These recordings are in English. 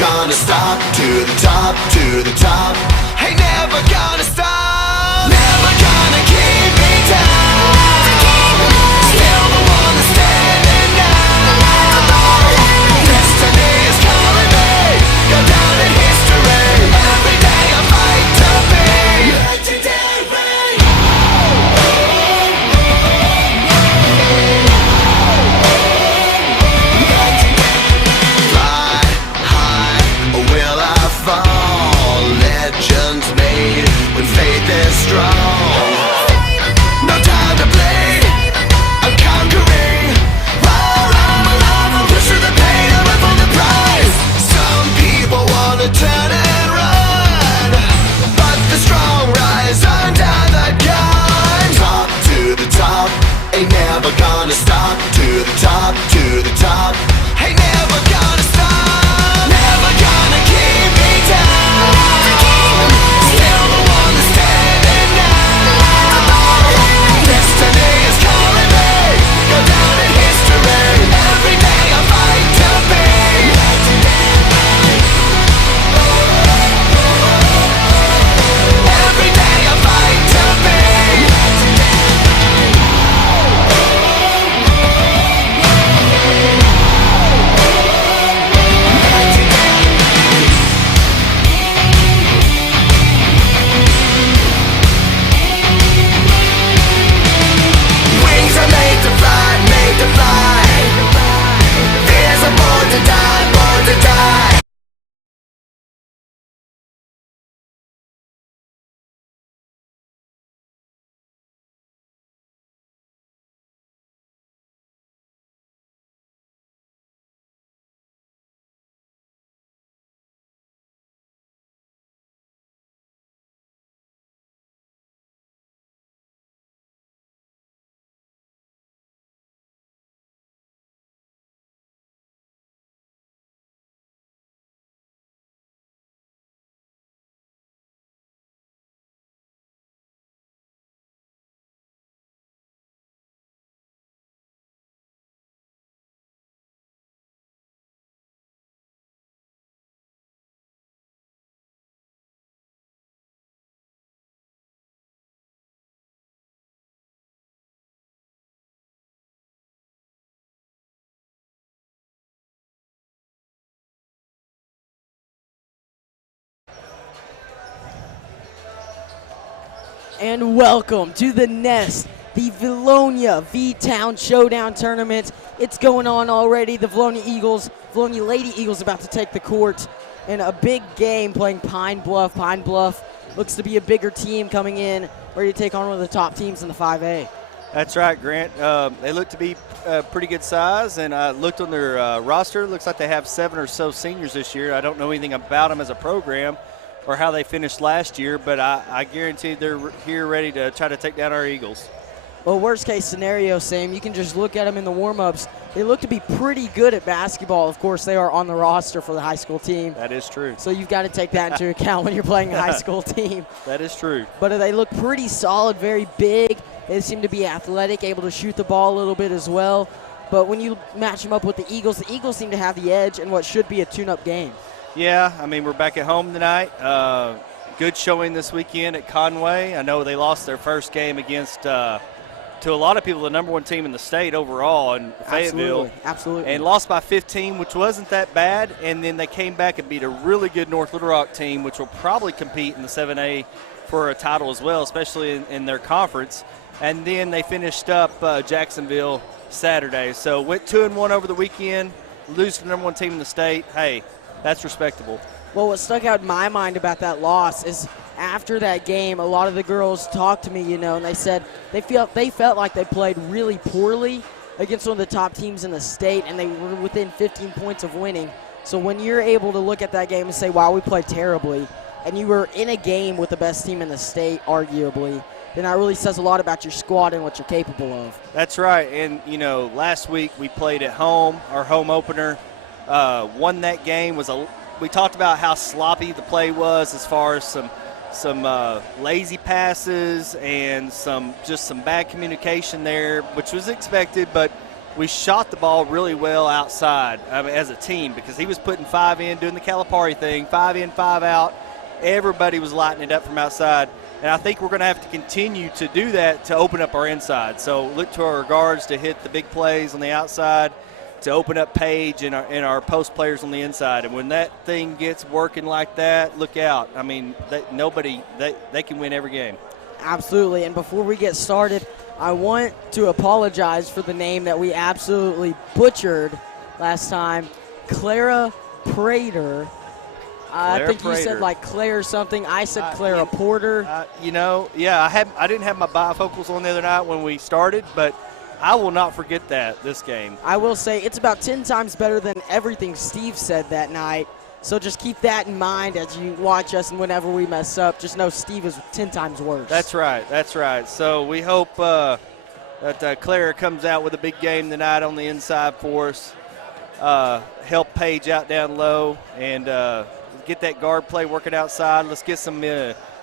gonna stop. To the top, to the top. Ain't never gonna stop. Never gonna keep me down. Still the one that's standing now. Destiny is calling me. Go down in history. Every day I fight to be legendary. Fly high, or will I fall? Legends made when faith is strong. No time to bleed, I'm conquering. I'm pushing the pain, I'm in for the prize. Some people wanna turn and run, but the strong rise under the gun. Top to the top, ain't never gonna stop. To the top, to the top, ain't never gonna stop. Never gonna keep me down. Still the one that's standing now. Destiny is calling me. Go down in history. Every day I fight to be legendary. Every day I fight to be Wings are made to fly, made to fly. Fears are born to die, born to die. And welcome to the Nest, the Vilonia V-Town Showdown Tournament. It's going on already. The Vilonia Lady Eagles about to take the court in a big game playing Pine Bluff. Pine Bluff looks to be a bigger team coming in, ready to take on one of the top teams in the 5A. That's right, Grant. They look to be pretty good size, and I looked on their roster. Looks like they have 7 or so seniors this year. I don't know anything about them as a program or how they finished last year, but I guarantee they're here ready to try to take down our Eagles. Well, worst case scenario, Sam, you can just look at them in the warm-ups. They look to be pretty good at basketball. Of course, they are on the roster for the high school team. That is true. So you've got to take that into account when you're playing a high school team. That is true. But they look pretty solid, very big. They seem to be athletic, able to shoot the ball a little bit as well. But when you match them up with the Eagles seem to have the edge in what should be a tune-up game. Yeah, I mean, we're back at home tonight. Good showing this weekend at Conway. I know they lost their first game against, to a lot of people, the number 1 team in the state overall in Fayetteville. Absolutely. And lost by 15, which wasn't that bad. And then they came back and beat a really good North Little Rock team, which will probably compete in the 7A for a title as well, especially in their conference. And then they finished up Jacksonville Saturday. So went 2-1 over the weekend, lose to the number 1 team in the state. Hey, that's respectable. Well, what stuck out in my mind about that loss is after that game, a lot of the girls talked to me, and they said they felt like they played really poorly against one of the top teams in the state, and they were within 15 points of winning. So when you're able to look at that game and say, wow, we played terribly, and you were in a game with the best team in the state, arguably, then that really says a lot about your squad and what you're capable of. That's right. And, last week we played at home, our home opener. Won that game. We talked about how sloppy the play was as far as some lazy passes and some bad communication there, which was expected. But we shot the ball really well outside, I mean, as a team, because he was putting 5 in, doing the Calipari thing, 5 in, 5 out. Everybody was lighting it up from outside. And I think we're going to have to continue to do that to open up our inside. So look to our guards to hit the big plays on the outside, to open up Paige and our post players on the inside. And when that thing gets working like that, look out. I mean, they can win every game. Absolutely. And before we get started, I want to apologize for the name that we absolutely butchered last time, Clara Prater. I think you said like Claire something. I said Clara Porter. I didn't have my bifocals on the other night when we started, but I will not forget this game. I will say it's about 10 times better than everything Steve said that night. So just keep that in mind as you watch us, and whenever we mess up, just know Steve is 10 times worse. That's right. So we hope that Clara comes out with a big game tonight on the inside for us. Help Paige out down low and get that guard play working outside. Let's get some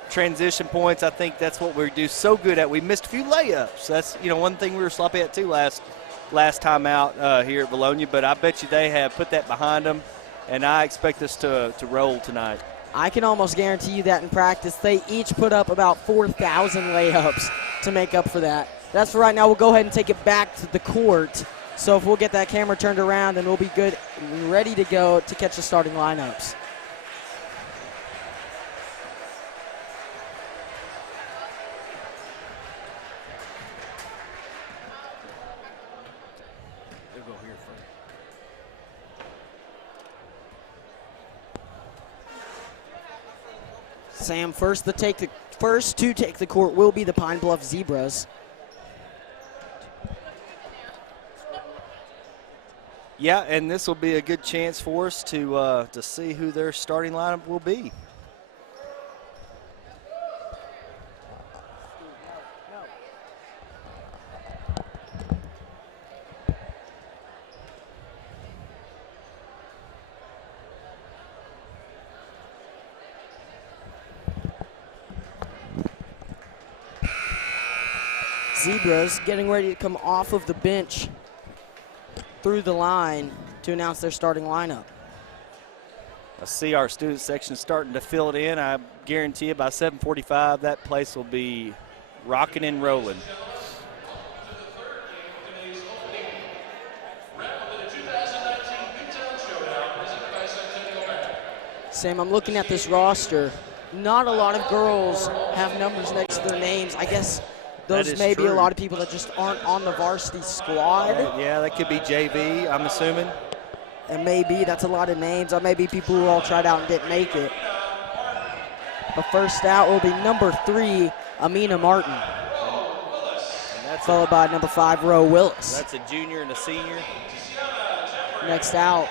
transition points. I think that's what we do so good at. We missed a few layups. That's one thing we were sloppy at too last time out here at Vilonia. But I bet you they have put that behind them, and I expect us to roll tonight. I can almost guarantee you that in practice they each put up about 4,000 layups to make up for that. That's for right now. We'll go ahead and take it back to the court. So if we'll get that camera turned around, then we'll be good and ready to go to catch the starting lineups. Sam, first to take the court will be the Pine Bluff Zebras. Yeah, and this will be a good chance for us to see who their starting lineup will be. Zebras getting ready to come off of the bench through the line to announce their starting lineup. I see our student section starting to fill it in. I guarantee you by 7:45 that place will be rocking and rolling. Sam, I'm looking at this roster. Not a lot of girls have numbers next to their names. I guess those may be a lot of people that just aren't on the varsity squad. Yeah, that could be JV, I'm assuming. And maybe that's a lot of names. Or maybe people who all tried out and didn't make it. The first out will be number 3, Amina Martin. Followed by number 5, Roe Willis. That's a junior and a senior. Next out,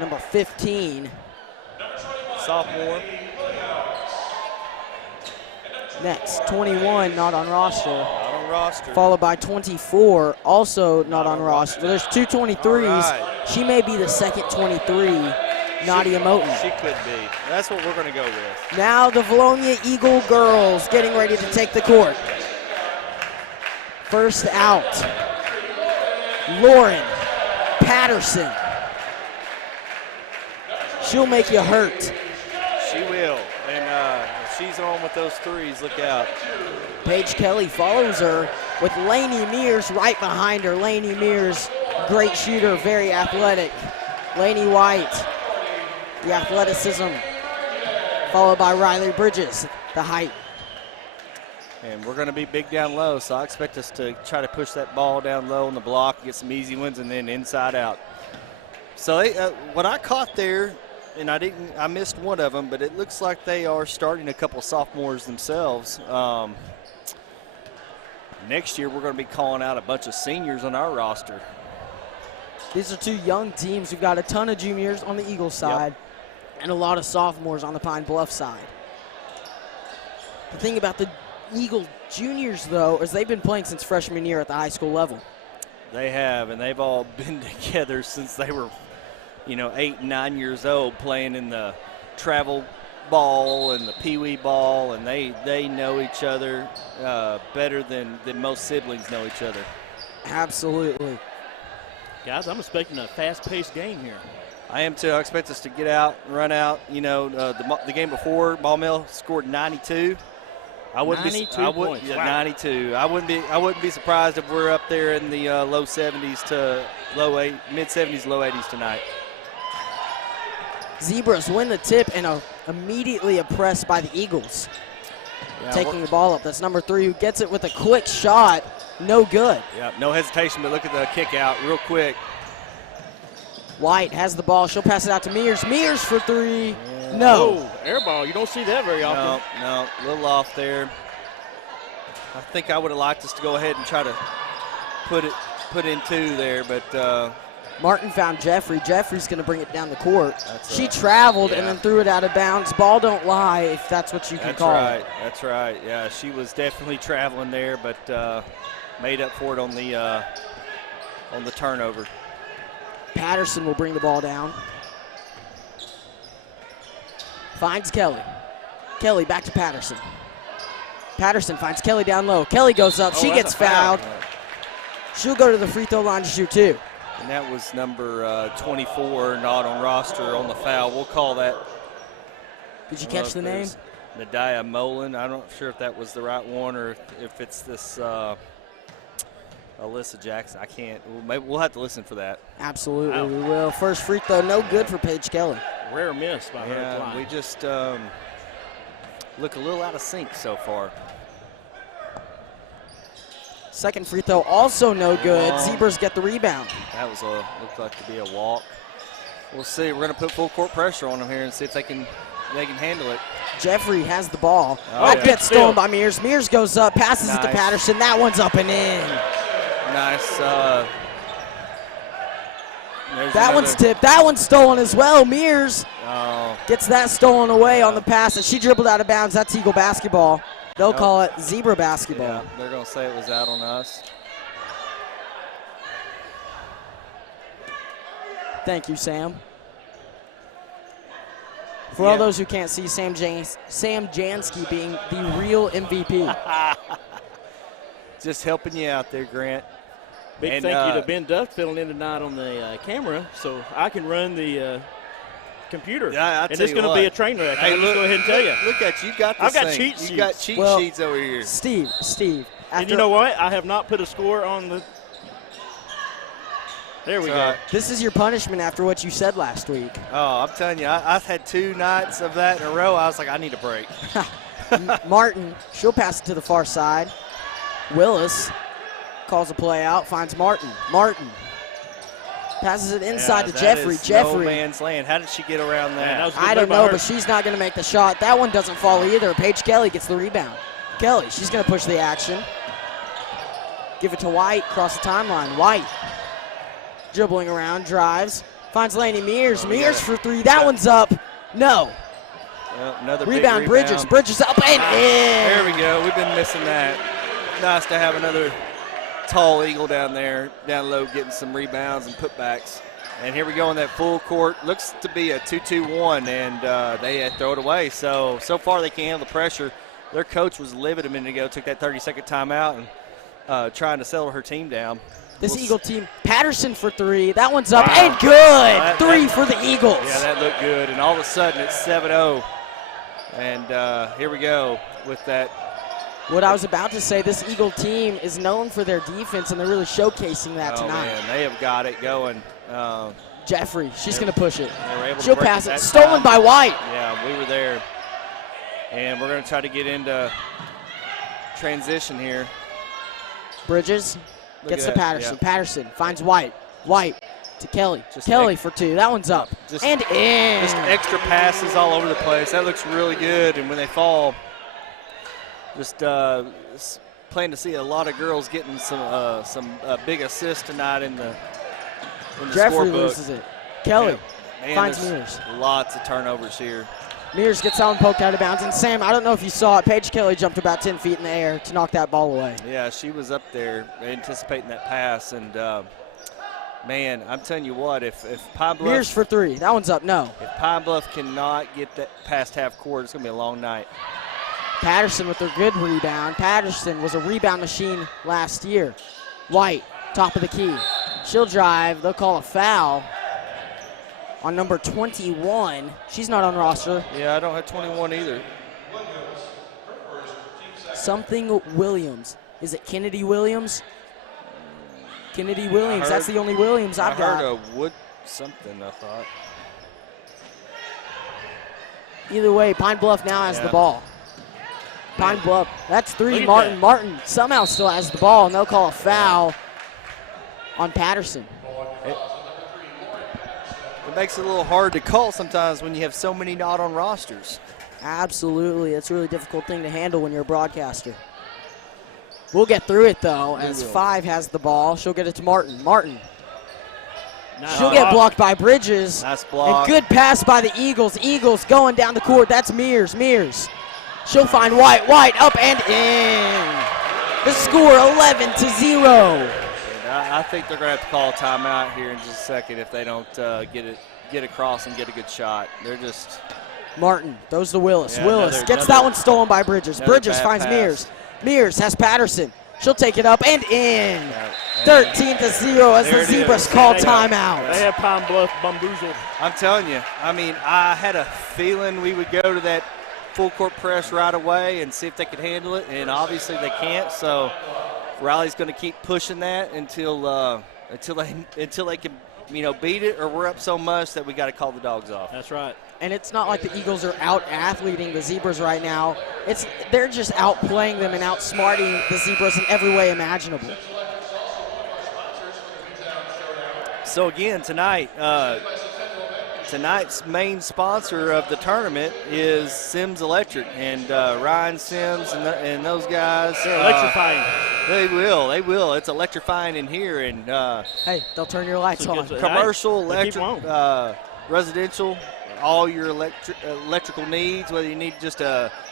number 15. Sophomore. Next, 21, not on roster. Not on roster. Followed by 24, also not on roster. There's two 23s. Right. She may be the second 23, Nadia Moten. She could be. That's what we're going to go with. Now the Vilonia Eagle girls getting ready to take the court. First out, Lauren Patterson. She'll make you hurt. She will. And she's on with those threes. Look out. Paige Kelly follows her with Lainey Mears right behind her. Lainey Mears, great shooter, very athletic. Lainey White, the athleticism, followed by Riley Bridges, the height. And we're going to be big down low, so I expect us to try to push that ball down low on the block, get some easy ones, and then inside out. So what I caught there, and I missed one of them, but it looks like they are starting a couple sophomores themselves. Next year, we're going to be calling out a bunch of seniors on our roster. These are two young teams. We've got a ton of juniors on the Eagles side and a lot of sophomores on the Pine Bluff side. The thing about the Eagle juniors, though, is they've been playing since freshman year at the high school level. They have, and they've all been together since they were 8 and 9 years old, playing in the travel ball and the pee-wee ball, and they know each other better than most siblings know each other. Absolutely. Guys, I'm expecting a fast-paced game here. I am too. I expect us to get out and run out. You know, the game before, Ball Mill scored 92. I wouldn't 92 points. Yeah, Wow. 92. I wouldn't be surprised if we're up there in the low 70s to mid 70s, low 80s tonight. Zebras win the tip and are immediately oppressed by the Eagles. Yeah, Taking the ball up. That's number 3 who gets it with a quick shot. No good. Yeah, no hesitation, but look at the kick out real quick. White has the ball. She'll pass it out to Mears. Mears for 3. No. Oh, air ball. You don't see that very often. No, a little off there. I think I would have liked us to go ahead and try to put in 2 there, but Martin found Jeffrey. Jeffrey's going to bring it down the court. That's She traveled and yeah. then threw it out of bounds. Ball don't lie, if that's what you can That's call right. it. That's right. Yeah, she was definitely traveling there, but made up for it on the turnover. Patterson will bring the ball down. Finds Kelly. Kelly back to Patterson. Patterson finds Kelly down low. Kelly goes up. She that's gets a foul. fouled. She'll go to the free throw line to shoot 2. And that was number 24, not on roster on the foul. We'll call that. Did you catch the name? Nadia Molen. I'm not sure if that was the right one or if it's this Alyssa Jackson. I can't. We'll have to listen for that. Absolutely, Wow. we will. First free throw, no good for Paige Kelly. Rare miss by her. Yeah, flying. we just look a little out of sync so far. Second free throw, also no good. Long. Zebras get the rebound. That was looked like to be a walk. We'll see. We're going to put full court pressure on them here and see if they can handle it. Jeffrey has the ball. Oh, That yeah. gets stolen by Mears. Mears goes up, passes it to Nice. Patterson. That one's up and in. Nice. There's That one's another- tipped. That one's stolen as well. Mears Oh, gets that stolen away on the pass, and she dribbled out of bounds. That's Eagle basketball. They'll Nope. call it Zebra basketball. yeah. They're going to say it was out on us. Thank you, Sam. For all Yeah. those who can't see, Sam Jansky being the real MVP. Just helping you out there, Grant. Big And, thank you to Ben Duff filling in tonight on the camera so I can run the computer. Yeah, I'll and tell it's you going to what. be a train wreck. Hey, I'll just go ahead and tell you. Look at you. Got this I've got thing. cheat You got sheets. cheat Well, sheets over here. Steve. And after- you know what? I have not put a score on the. There we That's go. right. This is your punishment after what you said last week. Oh, I'm telling you, I've had 2 nights of that in a row. I was like, I need a break. Martin, she'll pass it to the far side. Willis calls a play out, finds Martin. Martin passes it inside to that Jeffrey. is Jeffrey. no man's land. How did she get around Man, that that? was a good I don't move by know, her. but she's not going to make the shot. That one doesn't fall either. Paige Kelly gets the rebound. Kelly, she's going to push the action. Give it to White, cross the timeline. White dribbling around, drives, finds Laney Mears. Oh, Mears yeah. for 3. That one's up. No. Well, another big Rebound, Bridges. Bridges up and in. There we go. We've been missing that. Nice to have another tall Eagle down there, down low, getting some rebounds and putbacks. And here we go in that full court. Looks to be a 2-2-1, and they throw it away. So far they can't handle the pressure. Their coach was livid a minute ago, took that 30-second timeout and trying to settle her team down. This We'll Eagle team, Patterson for 3. That one's up Wow. and good. That- 3 for the Eagles. Yeah, that looked good. And all of a sudden it's 7-0. And here we go with that. What I was about to say, this Eagle team is known for their defense, and they're really showcasing that Oh, tonight. man, they have got it going. Jeffrey, she's going to push it. They were able to She'll break pass it. that Stolen time. by White. Yeah, we were there. And we're going to try to get into transition here. Bridges Look gets at to that, Patterson. yeah. Patterson finds White. White to Kelly. Just Kelly ex- for 2. That one's up. Just- And in. Just extra passes all over the place. That looks really good. And when they fall, just plan to see a lot of girls getting some big assists tonight in the Jeffrey scorebook. loses it. Kelly Man, finds there's Mears. lots of turnovers here. Mears gets that one poked out of bounds. And Sam, I don't know if you saw it, Paige Kelly jumped about 10 feet in the air to knock that ball away. Yeah, she was up there anticipating that pass. And, man, I'm telling you what, if Pine Bluff, Mears for 3. That one's up. No. if Pine Bluff cannot get that past half court, it's going to be a long night. Patterson with a good rebound. Patterson was a rebound machine last year. White, top of the key. She'll drive. They'll call a foul on number 21. She's not on roster. Yeah, I don't have 21 either. Something Williams. Is it Kennedy Williams? Kennedy Williams. That's the only Williams I've got. I heard a Wood something, I thought. Either way, Pine Bluff now has the ball. Pine Bluff. That's 3. Martin. Martin somehow still has the ball, and they'll call a foul on Patterson. It makes it a little hard to call sometimes when you have so many not on rosters. Absolutely. It's a really difficult thing to handle when you're a broadcaster. We'll get through it, though, as 5 has the ball. She'll get it to Martin. Martin. She'll get blocked by Bridges. Nice block. And good pass by the Eagles. Eagles going down the court. That's Mears. Mears. She'll find White. White up and in. The score 11-0. I think they're going to have to call a timeout here in just a second if they don't get across and get a good shot. They're just. Martin throws to Willis. Yeah, Willis gets that one stolen by Bridges. Bridges finds pass. Mears. Mears has Patterson. She'll take it up and in. 13-0 as the Zebras call timeout. They have Pine Bluff bamboozled. I'm telling you, I mean, I had a feeling we would go to that full court press right away and see if they could handle it, and obviously they can't. So Riley's going to keep pushing that until they can, beat it, or we're up so much that we got to call the dogs off. That's right. And it's not like the Eagles are out-athleting the Zebras right now. They're just outplaying them and outsmarting the Zebras in every way imaginable. So again, tonight's main sponsor of the tournament is Sims Electric, and Ryan Sims and those guys. They're electrifying. They will. It's electrifying in here, and hey, they'll turn your lights on. Commercial, electric, residential. All your electrical needs, whether you need just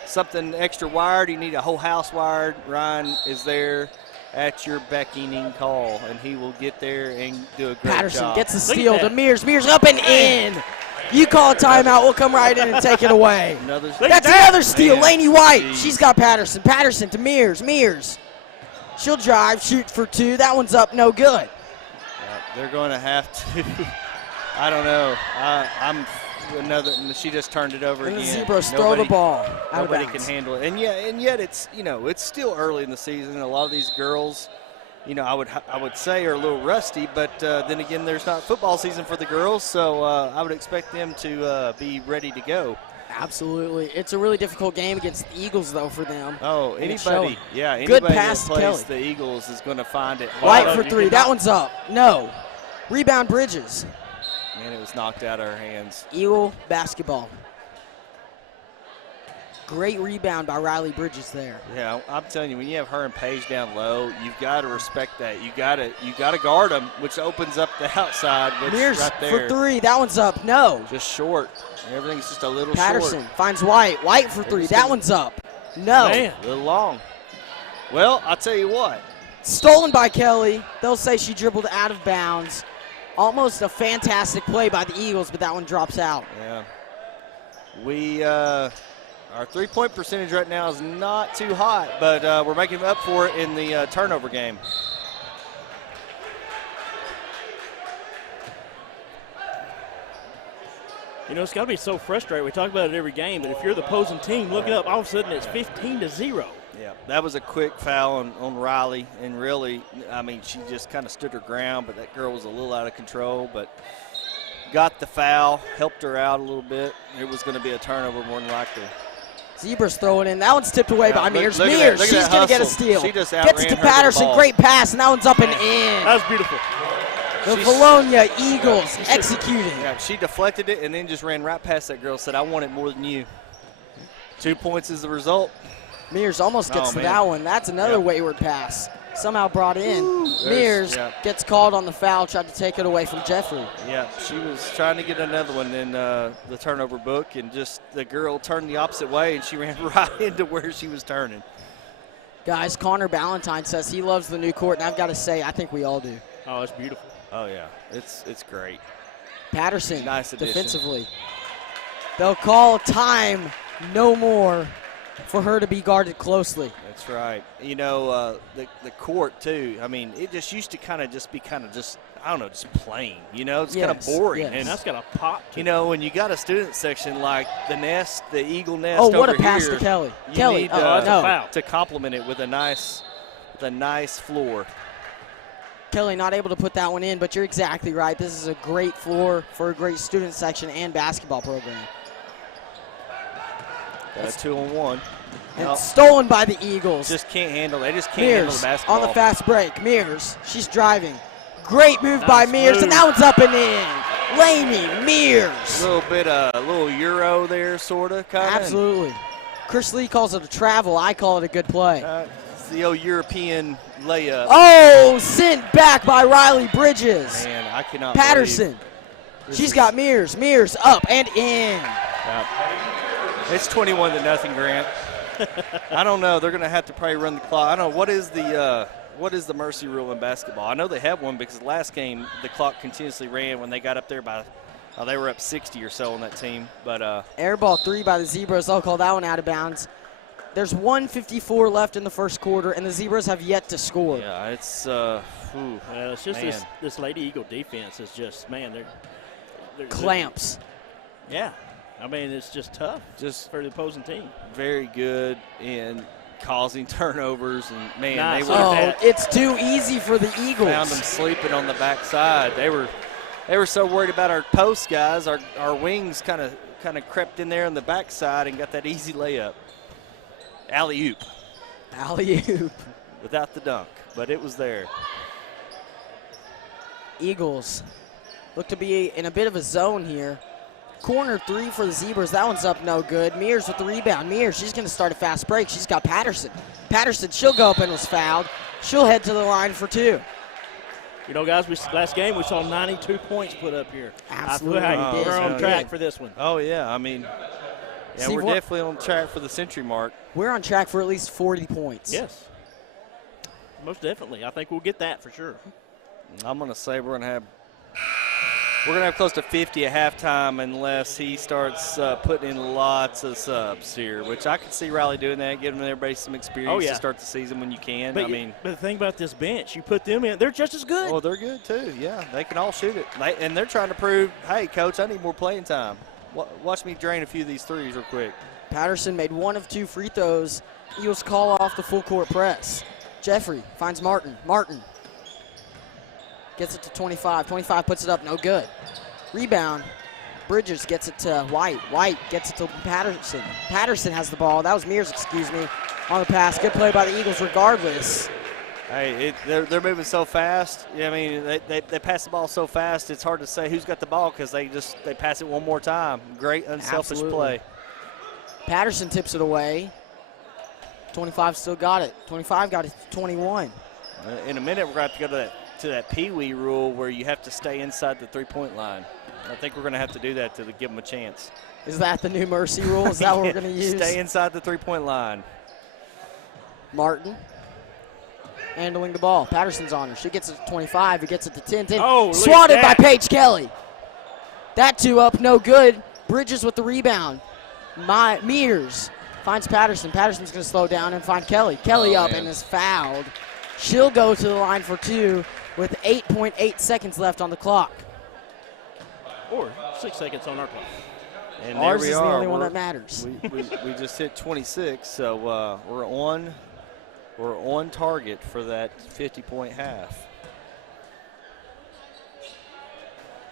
something extra wired, you need a whole house wired, Ryan is there at your beckoning call, and he will get there and do a great Patterson job. gets the steal to Mears. Mears up and in. You call a timeout, we'll come right in and take it away. That's another steal. Laney White. Jeez. She's got Patterson. Patterson to Mears. Mears. She'll drive, shoot for 2. That one's up, no good. They're going to have to. I don't know. She just turned it over and again. The Zebras throw the ball out of Nobody bounds. can handle it, and yet it's it's still early in the season. A lot of these girls, I would say are a little rusty, but then again, there's not football season for the girls, so I would expect them to be ready to go. Absolutely, it's a really difficult game against the Eagles, though, for them. Oh, anybody Good pass that plays to Kelly. the Eagles is going to find it. White for 3. That one's up. No. Rebound Bridges. Man, it was knocked out of our hands. Eagle basketball. Great rebound by Riley Bridges there. Yeah, I'm telling you, when you have her and Paige down low, you've got to respect that. You got to guard them, which opens up the outside. Which Mears right there, for 3. That one's up. No. just short. Everything's just a little Patterson short. finds White. White for 3. That one's up. No. Man. A little long. Well, I'll tell you what. Stolen by Kelly. They'll say she dribbled out of bounds. Almost a fantastic play by the Eagles, but that one drops out. Yeah. Our three-point percentage right now is not too hot, but we're making up for it in the turnover game. It's got to be so frustrating. We talk about it every game, but if you're the opposing team, look it up. All of a sudden, it's 15-0. Yeah, that was a quick foul on Riley, and really, I mean, she just kind of stood her ground, but that girl was a little out of control, but got the foul, helped her out a little bit. It was going to be a turnover more than likely. Zebras throwing in. That one's tipped away by Mears. Look at Mears, that she's going to get a hustle. steal. She just Gets outran to her to the Patterson. ball. Great pass, and that one's up and in. That was beautiful. The Vilonia Eagles executing. Yeah, she deflected it and then just ran right past that girl, said, I want it more than you. 2 points is the result. Mears almost gets to that one. That's another wayward pass. Somehow brought in. Mears gets called on the foul, tried to take it away from Jeffrey. Yeah, she was trying to get another one in the turnover book, and just the girl turned the opposite way, and she ran right into where she was turning. Guys, Connor Ballantyne says he loves the new court, and I've got to say, I think we all do. Oh, it's beautiful. Oh, yeah, it's great. Patterson, Nice addition. defensively. They'll call time no more for her to be guarded closely. That's right. The court, too, I mean, it just used to kind of just be I don't know, just plain. It's kind of Yes, boring. yes. And that's got a pop to When you got a student section like the Eagle Nest Oh, what over a pass here, to Kelly. you Kelly, need that's a no. foul. to complement it with a nice floor. Kelly not able to put that one in, but you're exactly right. This is a great floor for a great student section and basketball program. Got a 2-on-1. And No, stolen by the Eagles. just can't handle. They just can't handle Mears the basketball. on the fast break. Mears, she's driving. Great move Nice by Mears, move. and that one's up and in. Laney Mears. A little euro there, sort of, kind of. Absolutely. Chris Lee calls it a travel. I call it a good play. It's the old European layup. Oh, sent back by Riley Bridges. Man, I cannot Patterson. believe this She's is- got Mears. Mears up and in. It's 21-0, Grant. I don't know. They're going to have to probably run the clock. I don't know. What is the mercy rule in basketball? I know they have one because last game the clock continuously ran when they got up there by they were up 60 or so on that team. But Air ball 3 by the Zebras. They'll call that one out of bounds. There's 1:54 left in the first quarter, and the Zebras have yet to score. yeah, it's It's just Man. this Lady Eagle defense is just, man, they're Clamps. Yeah. I mean, it's just tough just for the opposing team. very good in causing turnovers. And, man, Nice. they would Oh, have it's too easy for the Eagles. found them sleeping on the backside. They were so worried about our post guys. Our wings kind of crept in there on the backside and got that easy layup. Alley-oop Alley-oop. without the dunk, but it was there. Eagles look to be in a bit of a zone here. Corner 3 for the Zebras. That one's up no good. Mears with the rebound. Mears, she's going to start a fast break. She's got Patterson. Patterson, she'll go up and was fouled. She'll head to the line for 2. You know, guys, last game we saw 92 points put up here. Absolutely I feel like did. we're on We track did. for this one. Oh, yeah. I mean, yeah, Steve, we're what- definitely on track for the century mark. We're on track for at least 40 points. Yes. Most definitely. I think we'll get that for sure. I'm going to say we're going to have close to 50 at halftime unless he starts putting in lots of subs here, which I could see Riley doing that, giving everybody some experience Oh, yeah. to start the season when you can. But, but the thing about this bench, you put them in, they're just as good. Well, they're good too. Yeah, they can all shoot it, and they're trying to prove, hey, coach, I need more playing time. Watch me drain a few of these threes real quick. Patterson made 1 of 2 free throws. Eagles call off the full court press. Jeffrey finds Martin. Martin gets it to 25. 25 puts it up, no good. Rebound. Bridges gets it to White. White gets it to Patterson. Patterson has the ball. That was Mears, excuse me, on the pass. Good play by the Eagles regardless. Hey, they're moving so fast. I mean, they pass the ball so fast, it's hard to say who's got the ball because they pass it one more time. Great unselfish Absolutely. play. Patterson tips it away. 25 still got it. 25 got it to 21. In a minute, we're going to have to go to that Pee-wee rule where you have to stay inside the three-point line. I think we're going to have to do that to give them a chance. Is that the new mercy rule? Is that what we're going to use? Stay inside the three-point line. Martin handling the ball. Patterson's on her. She gets it to 25. He gets it to 10. 10. Oh, look at Swatted by that. Paige Kelly. That 2 up, no good. Bridges with the rebound. Mears finds Patterson. Patterson's going to slow down and find Kelly. Kelly up man. and is fouled. She'll go to the line for 2 with 8.8 seconds left on the clock. Or 6 seconds on our clock. And Ours there we is the are. only one We're- that matters. We just hit 26, so we're on target for that 50-point half.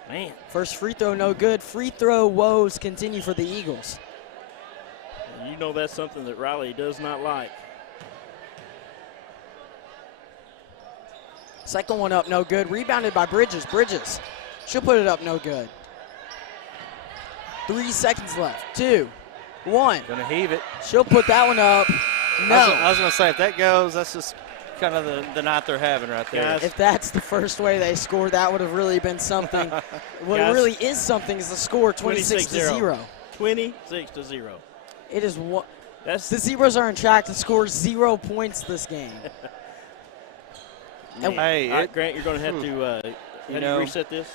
Man, First free throw, no good. Free throw woes continue for the Eagles. you know that's something that Riley does not like. Second one up, no good. Rebounded by Bridges. Bridges. She'll put it up, no good. 3 seconds left. 2, 1. Gonna heave it. She'll put that one up. I No. was gonna say if that goes, that's just kind of the night they're having right there. Guys, If that's the first way they scored, that would have really been something. What Guys, really is something is the score 26-0. 26-0. It is what That's the Zebras are on track to score 0 points this game. Man. Hey, All right, it- Grant, you're going to have to You how do know- you reset this?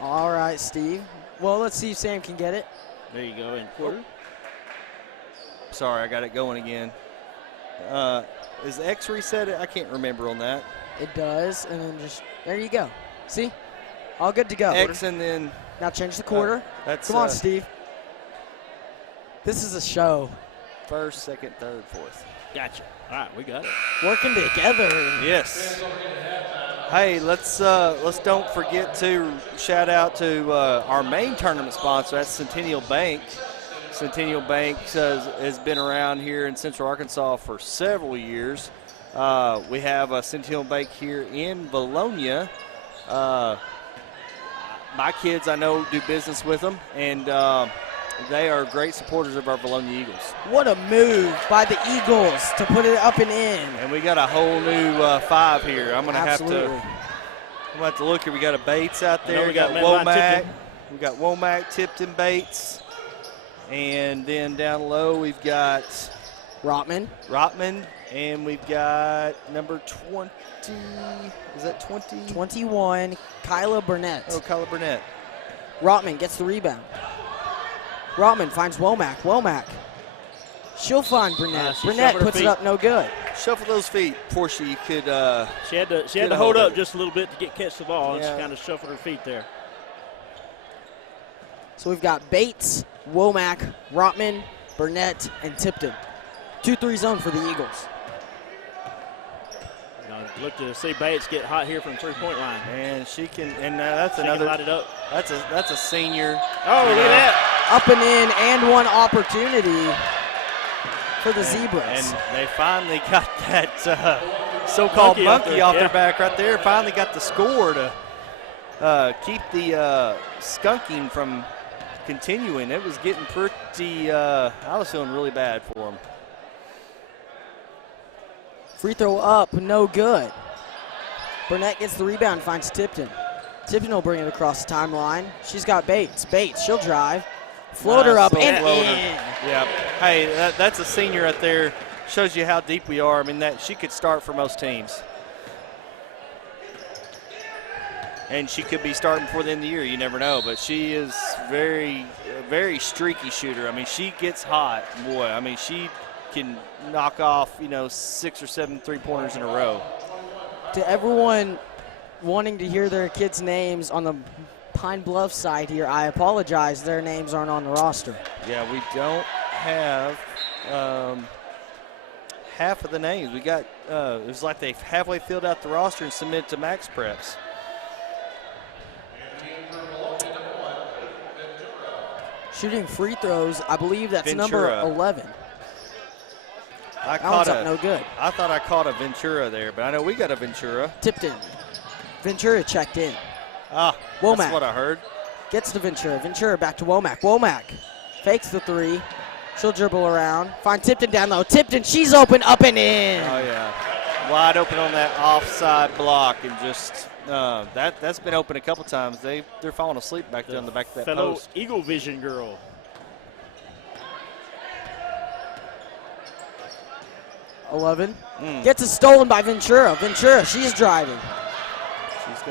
All right, Steve. Well, let's see if Sam can get it. There you go. In quarter. Sorry, I got it going again. Is X reset it? I can't remember on that. It does, and then just there you go. See? All good to go. X and then Now change the quarter. that's Come on, Steve. This is a show. first, second, third, fourth. Gotcha. All right, we got it. Working together. Yes. Hey, let's don't forget to shout out to our main tournament sponsor. That's Centennial Bank. Centennial Bank has been around here in Central Arkansas for several years. We have a Centennial Bank here in Vilonia. My kids, I know, do business with them, and they are great supporters of our Vilonia Eagles. What a move by the Eagles to put it up and in. And we got a whole new 5 here. I'm gonna Absolutely. have to look here. We got a Bates out there. we got Womack. Tipton. We got Womack, Tipton, Bates, and then down low we've got Rotman. and we've got number 20. Is that 20? 21, Kyla Burnett. Oh, Kyla Burnett. Rotman gets the rebound. Rotman finds Womack. Womack. She'll find Burnett. She Burnett shuffled her puts it feet. up no good. Shuffle those feet, Portia. You could. She had to Get a hold hold of up it. just a little bit to catch the ball, and Yeah. she kind of shuffled her feet there. So we've got Bates, Womack, Rotman, Burnett, and Tipton. 2-3 zone for the Eagles. Look to see Bates get hot here from three-point line. And she can. And that's She can another. light it up. That's a senior. Oh, look at that. Up and in, and one opportunity for the Zebras. And they finally got that so-called monkey off their back right there. Finally got the score to keep the skunking from continuing. It was getting pretty. I was feeling really bad for them. Free throw up, no good. Burnett gets the rebound, finds Tipton. Tipton will bring it across the timeline. She's got Bates. Bates, she'll drive. Floater Nice up little and floater. in. Yeah. Hey, that's a senior right there. Shows you how deep we are. I mean, that she could start for most teams. And she could be starting before the end of the year. You never know. But she is very, very streaky shooter. I mean, she gets hot. Boy, I mean, she can knock off, 6 or 7 3-pointers in a row. To everyone wanting to hear their kids' names on the Pine Bluff side here, I apologize. Their names aren't on the roster. Yeah, we don't have half of the names. We got, it was like they halfway filled out the roster and submitted to Max Preps. Shooting free throws, I believe that's Ventura. number 11. That one's up no good. I thought I caught a Ventura there, but I know we got a Ventura. Tipton. Ventura checked in. Ah, Womack. that's what I heard. Gets to Ventura. Ventura back to Womack. Womack fakes the three. She'll dribble around. Find Tipton down low. Tipton, she's open, up and in. Oh, yeah. Wide open on that offside block, and just that's been open a couple times. They're falling asleep back there on the back of that fellow post. Eagle Vision girl. 11. Gets it stolen by Ventura. Ventura, she's driving.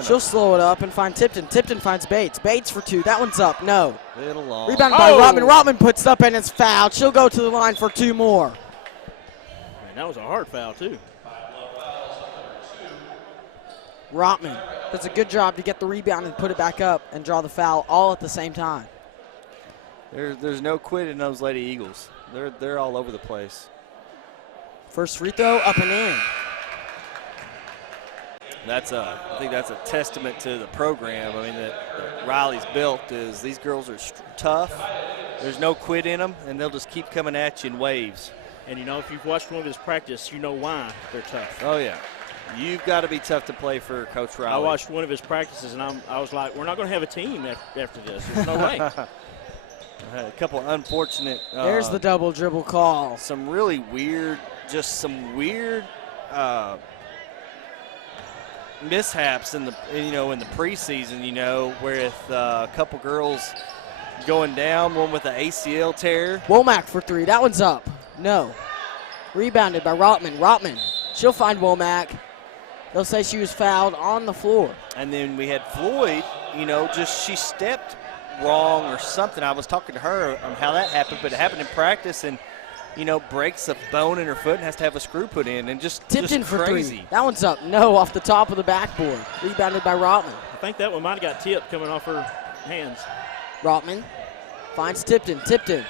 She'll slow it up and find Tipton. Tipton finds Bates. Bates for 2. That one's up. No. Little long. Rebounded by Rotman. Rotman puts it up and it's fouled. She'll go to the line for 2 more. Man, that was a hard foul, too. Rotman does a good job to get the rebound and put it back up and draw the foul all at the same time. There's no quit in those Lady Eagles. They're all over the place. First free throw, up and in. I think that's a testament to the program. I mean, that Riley's built is these girls are tough. There's no quit in them, and they'll just keep coming at you in waves. And, if you've watched one of his practice, you know why they're tough. Oh, yeah. You've got to be tough to play for Coach Riley. I watched one of his practices, and I was like, we're not going to have a team after this. There's no way. A couple unfortunate. There's the double dribble call. Some really weird, mishaps in the preseason. With a couple girls going down, one with an ACL tear. Womack for 3. That one's up. No. Rebounded by Rotman. Rotman. She'll find Womack. They'll say she was fouled on the floor. And then we had Floyd. She stepped wrong or something. I was talking to her on how that happened, but it happened in practice, and breaks a bone in her foot and has to have a screw put in, and just Tipton for crazy. 3. That one's up. No, off the top of the backboard. Rebounded by Rotman. I think that one might have got tipped coming off her hands. Rotman finds Tipton. Tipton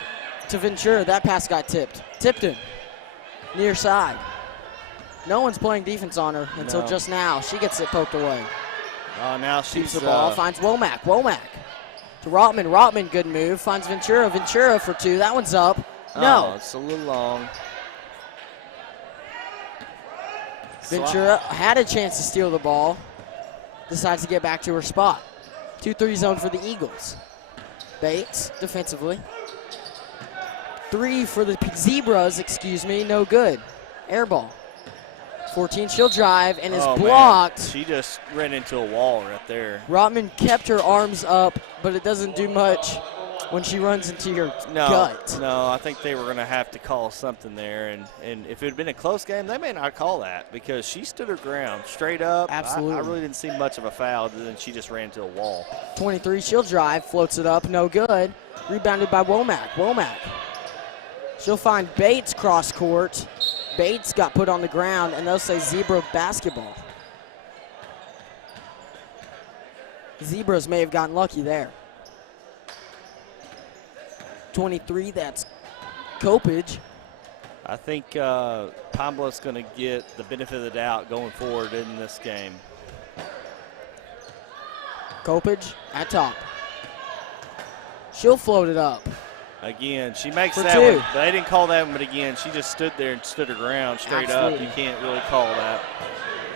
to Ventura. That pass got tipped. Tipton, near side. No one's playing defense on her until just now. She gets it poked away. Oh, now Keeps she's the ball. Finds Womack. Womack to Rotman. Rotman, good move. Finds Ventura. Ventura for 2. That one's up. No. Oh, it's a little long. Ventura had a chance to steal the ball. Decides to get back to her spot. 2-3 zone for the Eagles. Bates defensively. 3 for the Zebras, no good. Air ball. 14, she'll drive and is blocked. Man. She just ran into a wall right there. Rotman kept her arms up, but it doesn't do much when she runs into your gut. No, I think they were going to have to call something there. And if it had been a close game, they may not call that because she stood her ground straight up. Absolutely. I really didn't see much of a foul other than she just ran into a wall. 23, she'll drive, floats it up, no good. Rebounded by Womack. Womack. She'll find Bates cross court. Bates got put on the ground, and they'll say Zebra basketball. Zebras may have gotten lucky there. 23, that's Copage. I think Pine Bluff's going to get the benefit of the doubt going forward in this game. Copage at top. She'll float it up. Again, she makes For that 2. one. They didn't call that one, but again, she just stood there and stood her ground straight up. You can't really call that.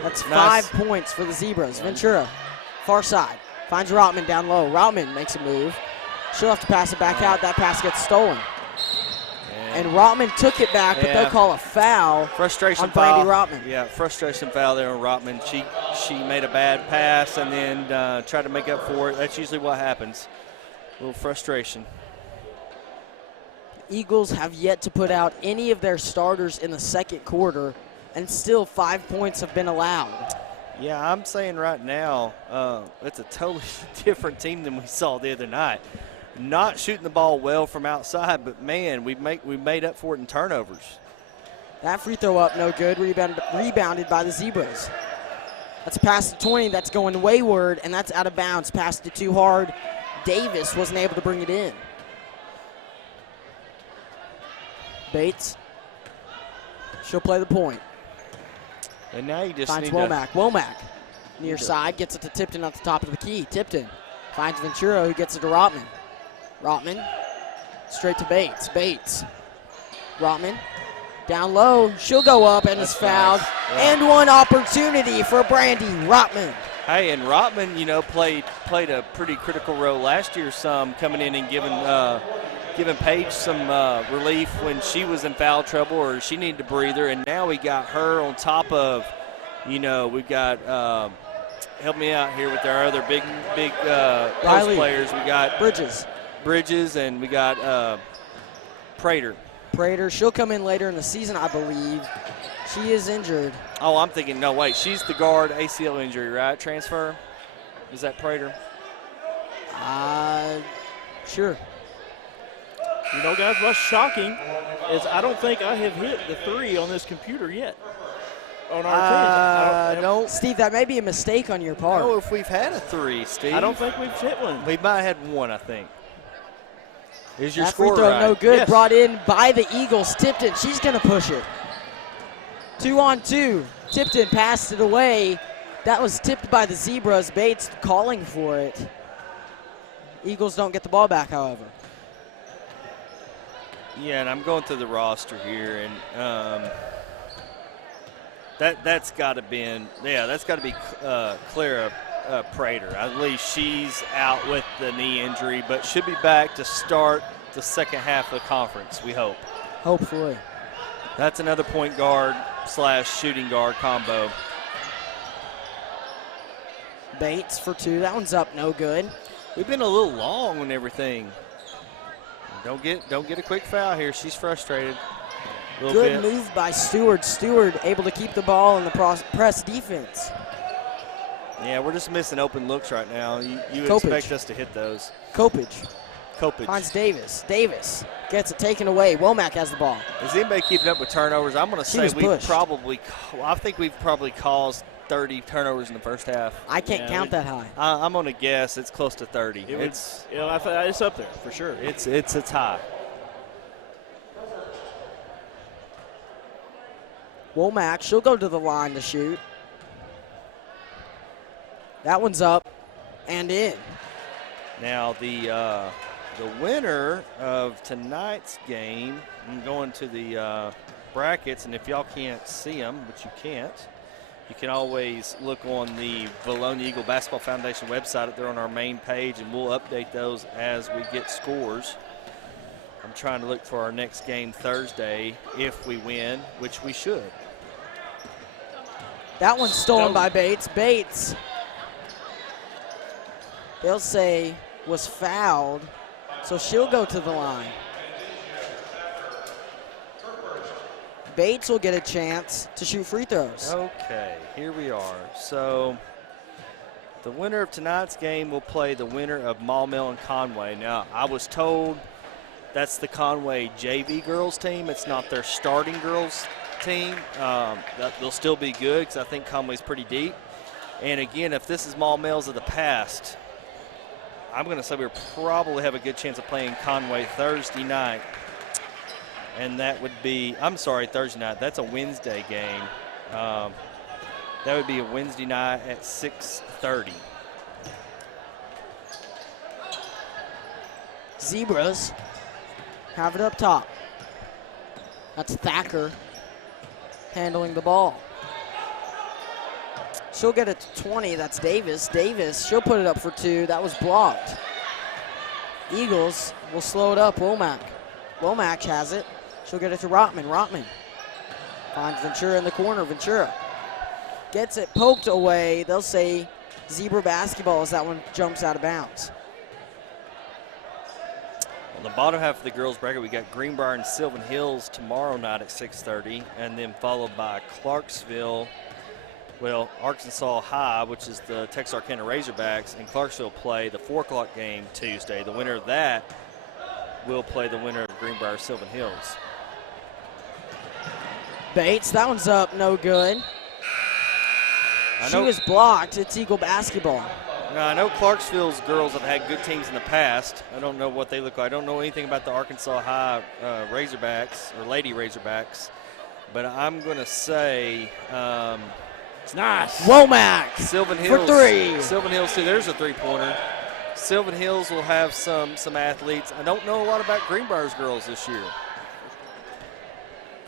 That's Nice. 5 points for the Zebras. Ventura, far side, finds Rotman down low. Rotman makes a move. She'll have to pass it back out. That pass gets stolen. And Rotman took it back, but they'll call a foul Frustration on foul. Brandy Rotman. Yeah, frustration foul there on Rotman. She made a bad pass and then tried to make up for it. That's usually what happens. A little frustration. Eagles have yet to put out any of their starters in the second quarter, and still 5 points have been allowed. Yeah, I'm saying right now it's a totally different team than we saw the other night. Not shooting the ball well from outside, but, man, we made up for it in turnovers. That free throw up, no good. Rebounded by the Zebras. That's a pass to 20. That's going wayward, and that's out of bounds. Passed it too hard. Davis wasn't able to bring it in. Bates. She'll play the point. And now you just finds need Womack. Womack near side gets it to Tipton at the top of the key. Tipton finds Ventura, who gets it to Rotman. Rotman straight to Bates. Bates. Rotman down low. She'll go up and is fouled. Nice. Yeah. And one opportunity for Brandy Rotman. Hey, and Rotman, played a pretty critical role last year, coming in and giving Paige some relief when she was in foul trouble or she needed a breather, and now we got her on top of, we've got, help me out here with our other big post players. We got Bridges, and we got Prater. Prater, she'll come in later in the season, I believe. She is injured. Oh, I'm thinking, no, wait, she's the guard, ACL injury, right? Transfer? Is that Prater? Sure. Guys, what's shocking is I don't think I have hit the 3 on this computer yet. On our no. Steve, that may be a mistake on your I part. don't know if we've had a 3, Steve. I don't think we've hit one. We might have had 1, I think. Is your that score free throw right? no good. Yes. Brought in by the Eagles. Tipton, she's going to push it. 2-on-2. Tipton passed it away. That was tipped by the Zebras. Bates calling for it. Eagles don't get the ball back, however. Yeah, and I'm going through the roster here, and that's got to be Clara Prater. I believe she's out with the knee injury, but should be back to start the second half of the conference, we hope. Hopefully. That's another point guard / shooting guard combo. Bates for 2. That one's up, no good. We've been a little long on everything. Don't get a quick foul here. She's frustrated. Good move by Stewart. Stewart able to keep the ball in the press defense. Yeah, we're just missing open looks right now. You Copage. expect us to hit those. Copage Kopich. Finds Davis. Davis gets it taken away. Womack has the ball. Is anybody keeping up with turnovers? I'm going to say was pushed. I think we've probably caused 30 turnovers in the first half. I can't count that high. I'm going to guess it's close to 30. It's up there for sure. It's high. Womack, she'll go to the line to shoot. That one's up and in. Now the winner of tonight's game, I'm going to the brackets, and if y'all can't see them, which you can't, you can always look on the Vilonia Eagle Basketball Foundation website. They're on our main page, and we'll update those as we get scores. I'm trying to look for our next game Thursday if we win, which we should. That one's stolen by Bates. Bates, they'll say, was fouled, so she'll go to the line. Bates will get a chance to shoot free throws. Okay, here we are. So the winner of tonight's game will play the winner of Maumelle and Conway. Now, I was told that's the Conway JV girls team. It's not their starting girls team. They'll still be good because I think Conway's pretty deep. And again, if this is Maumelle's of the past, I'm going to say we'll probably have a good chance of playing Conway Thursday night. And that would be, I'm sorry, Thursday night. That's a Wednesday game. That would be a Wednesday night at 6:30. Zebras have it up top. That's Thacker handling the ball. She'll get it to 20. That's Davis. Davis, she'll put it up for two. That was blocked. Eagles will slow it up. Womack. Womack has it. She'll get it to Rotman. Rotman finds Ventura in the corner. Ventura gets it poked away. They'll say Zebra basketball as that one jumps out of bounds. On the bottom half of the girls' bracket, we got Greenbrier and Sylvan Hills tomorrow night at 6:30, and then followed by Clarksville. Well, Arkansas High, which is the Texarkana Razorbacks, and Clarksville play the 4 o'clock game Tuesday. The winner of that will play the winner of Greenbrier Sylvan Hills. Bates, that one's up, no good. She was blocked. It's Eagle basketball. Now, I know Clarksville's girls have had good teams in the past. I don't know what they look like. I don't know anything about the Arkansas High Razorbacks or Lady Razorbacks, but I'm going to say It's nice. Womack Sylvan Hills for three. Sylvan Hills too. There's a three-pointer. Sylvan Hills will have some athletes. I don't know a lot about Greenbrier's girls this year.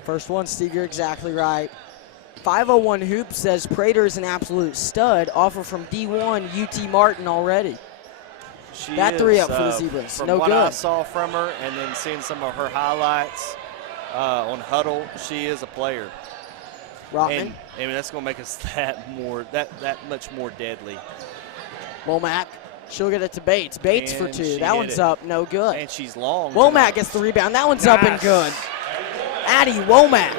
First one, Steve, you're exactly right. 501 Hoop says Prater is an absolute stud. Offer from D1 UT Martin already. That three up for the Zebras. From No what good. I saw from her and then seeing some of her highlights on Huddle, she is a player. Rotman. And that's going to make us that much more deadly. Womack. She'll get it to Bates. Bates for And two. she That hit one's it. up. No good. And she's long. Womack gets the rebound. That one's up and good. Addie Womack.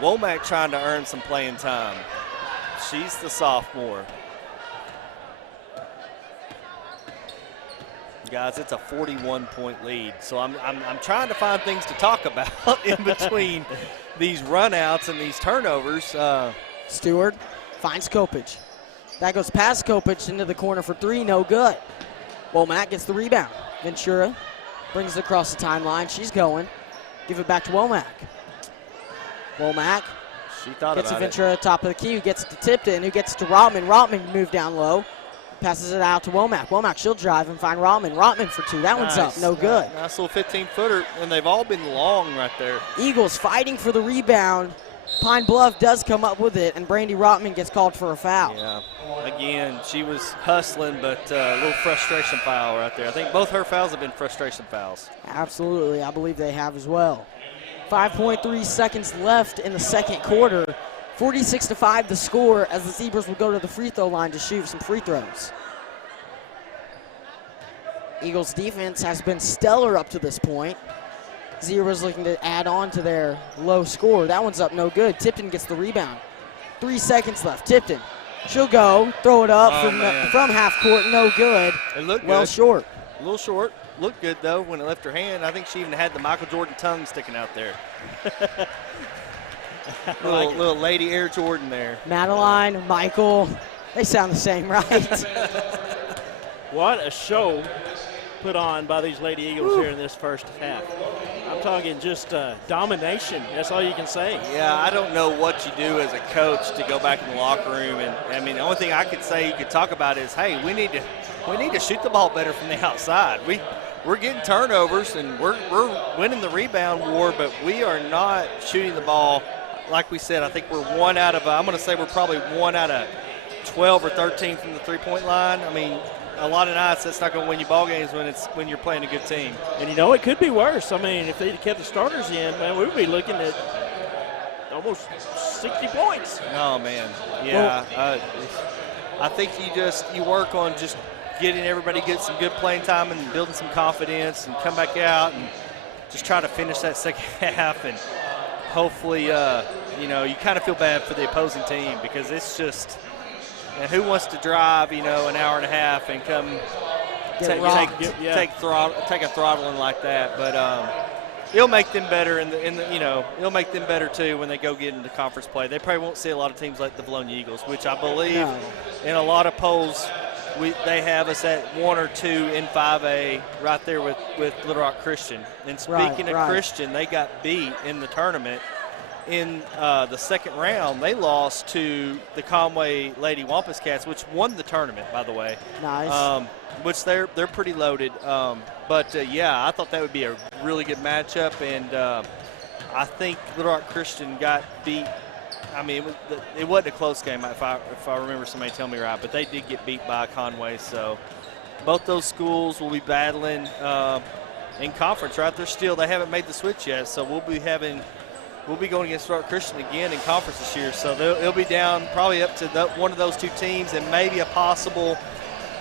Womack trying to earn some playing time. She's the sophomore. Guys, it's a 41-point lead. So I'm trying to find things to talk about in between these runouts and these turnovers. Stewart finds Kopich. That goes past Kopich into the corner for three. No good. Womack gets the rebound. Ventura brings it across the timeline. She's going. Give it back to Womack. Womack She thought gets about to Ventura at the top of the key, who gets it to Tipton, who gets it to Rotman. Rotman moved down low. Passes it out to Womack. Womack, she'll drive and find Rotman. Rotman for two. That one's up. No good. Nice little 15-footer, and they've all been long right there. Eagles fighting for the rebound. Pine Bluff does come up with it, and Brandy Rotman gets called for a foul. Yeah. Again, she was hustling, but a little frustration foul right there. I think both her fouls have been frustration fouls. Absolutely. I believe they have as well. 5.3 seconds left in the second quarter. 46-5 the score as the Zebras will go to the free throw line to shoot some free throws. Eagles defense has been stellar up to this point. Zebras looking to add on to their low score. That one's up, no good. Tipton gets the rebound. 3 seconds left. Tipton, she'll go, throw it up from half court, no good. It looked well good. short. A little short. Looked good, though, when it left her hand. I think she even had the Michael Jordan tongue sticking out there. little Lady Air Jordan there. Madeline, Michael, they sound the same, right? What a show put on by these Lady Eagles here in this first half. I'm talking just domination. That's all you can say. Yeah, I don't know what you do as a coach to go back in the locker room. And, I mean, the only thing I could say you could talk about is, hey, we need to shoot the ball better from the outside. We're getting turnovers, and we're winning the rebound war, but we are not shooting the ball. Like we said, I think we're I'm going to say we're probably 1 out of 12 or 13 from the three-point line. I mean, a lot of nights that's not going to win you ball games when you're playing a good team. And, it could be worse. I mean, if they'd kept the starters in, man, we would be looking at almost 60 points. Oh, man. Yeah. I think you work on just getting everybody get some good playing time and building some confidence and come back out and just try to finish that second half. And hopefully, you kind of feel bad for the opposing team because it's just – and who wants to drive, an hour and a half and come take a throttling like that? But it'll make them better, it'll make them better too when they go get into conference play. They probably won't see a lot of teams like the Vilonia Eagles, which I believe in a lot of polls they have us at 1 or 2 in 5A, right there with Little Rock Christian. And speaking of Christian, they got beat in the tournament. In the second round, they lost to the Conway Lady Wampus Cats, which won the tournament, by the way. Nice. Which they're pretty loaded. But I thought that would be a really good matchup, and I think Little Rock Christian got beat. I mean, it wasn't a close game, if I remember somebody telling me right, but they did get beat by Conway. So both those schools will be battling in conference, right? They haven't made the switch yet, so we'll be going against Little Rock Christian again in conference this year. So they'll be down probably up to one of those two teams and maybe a possible –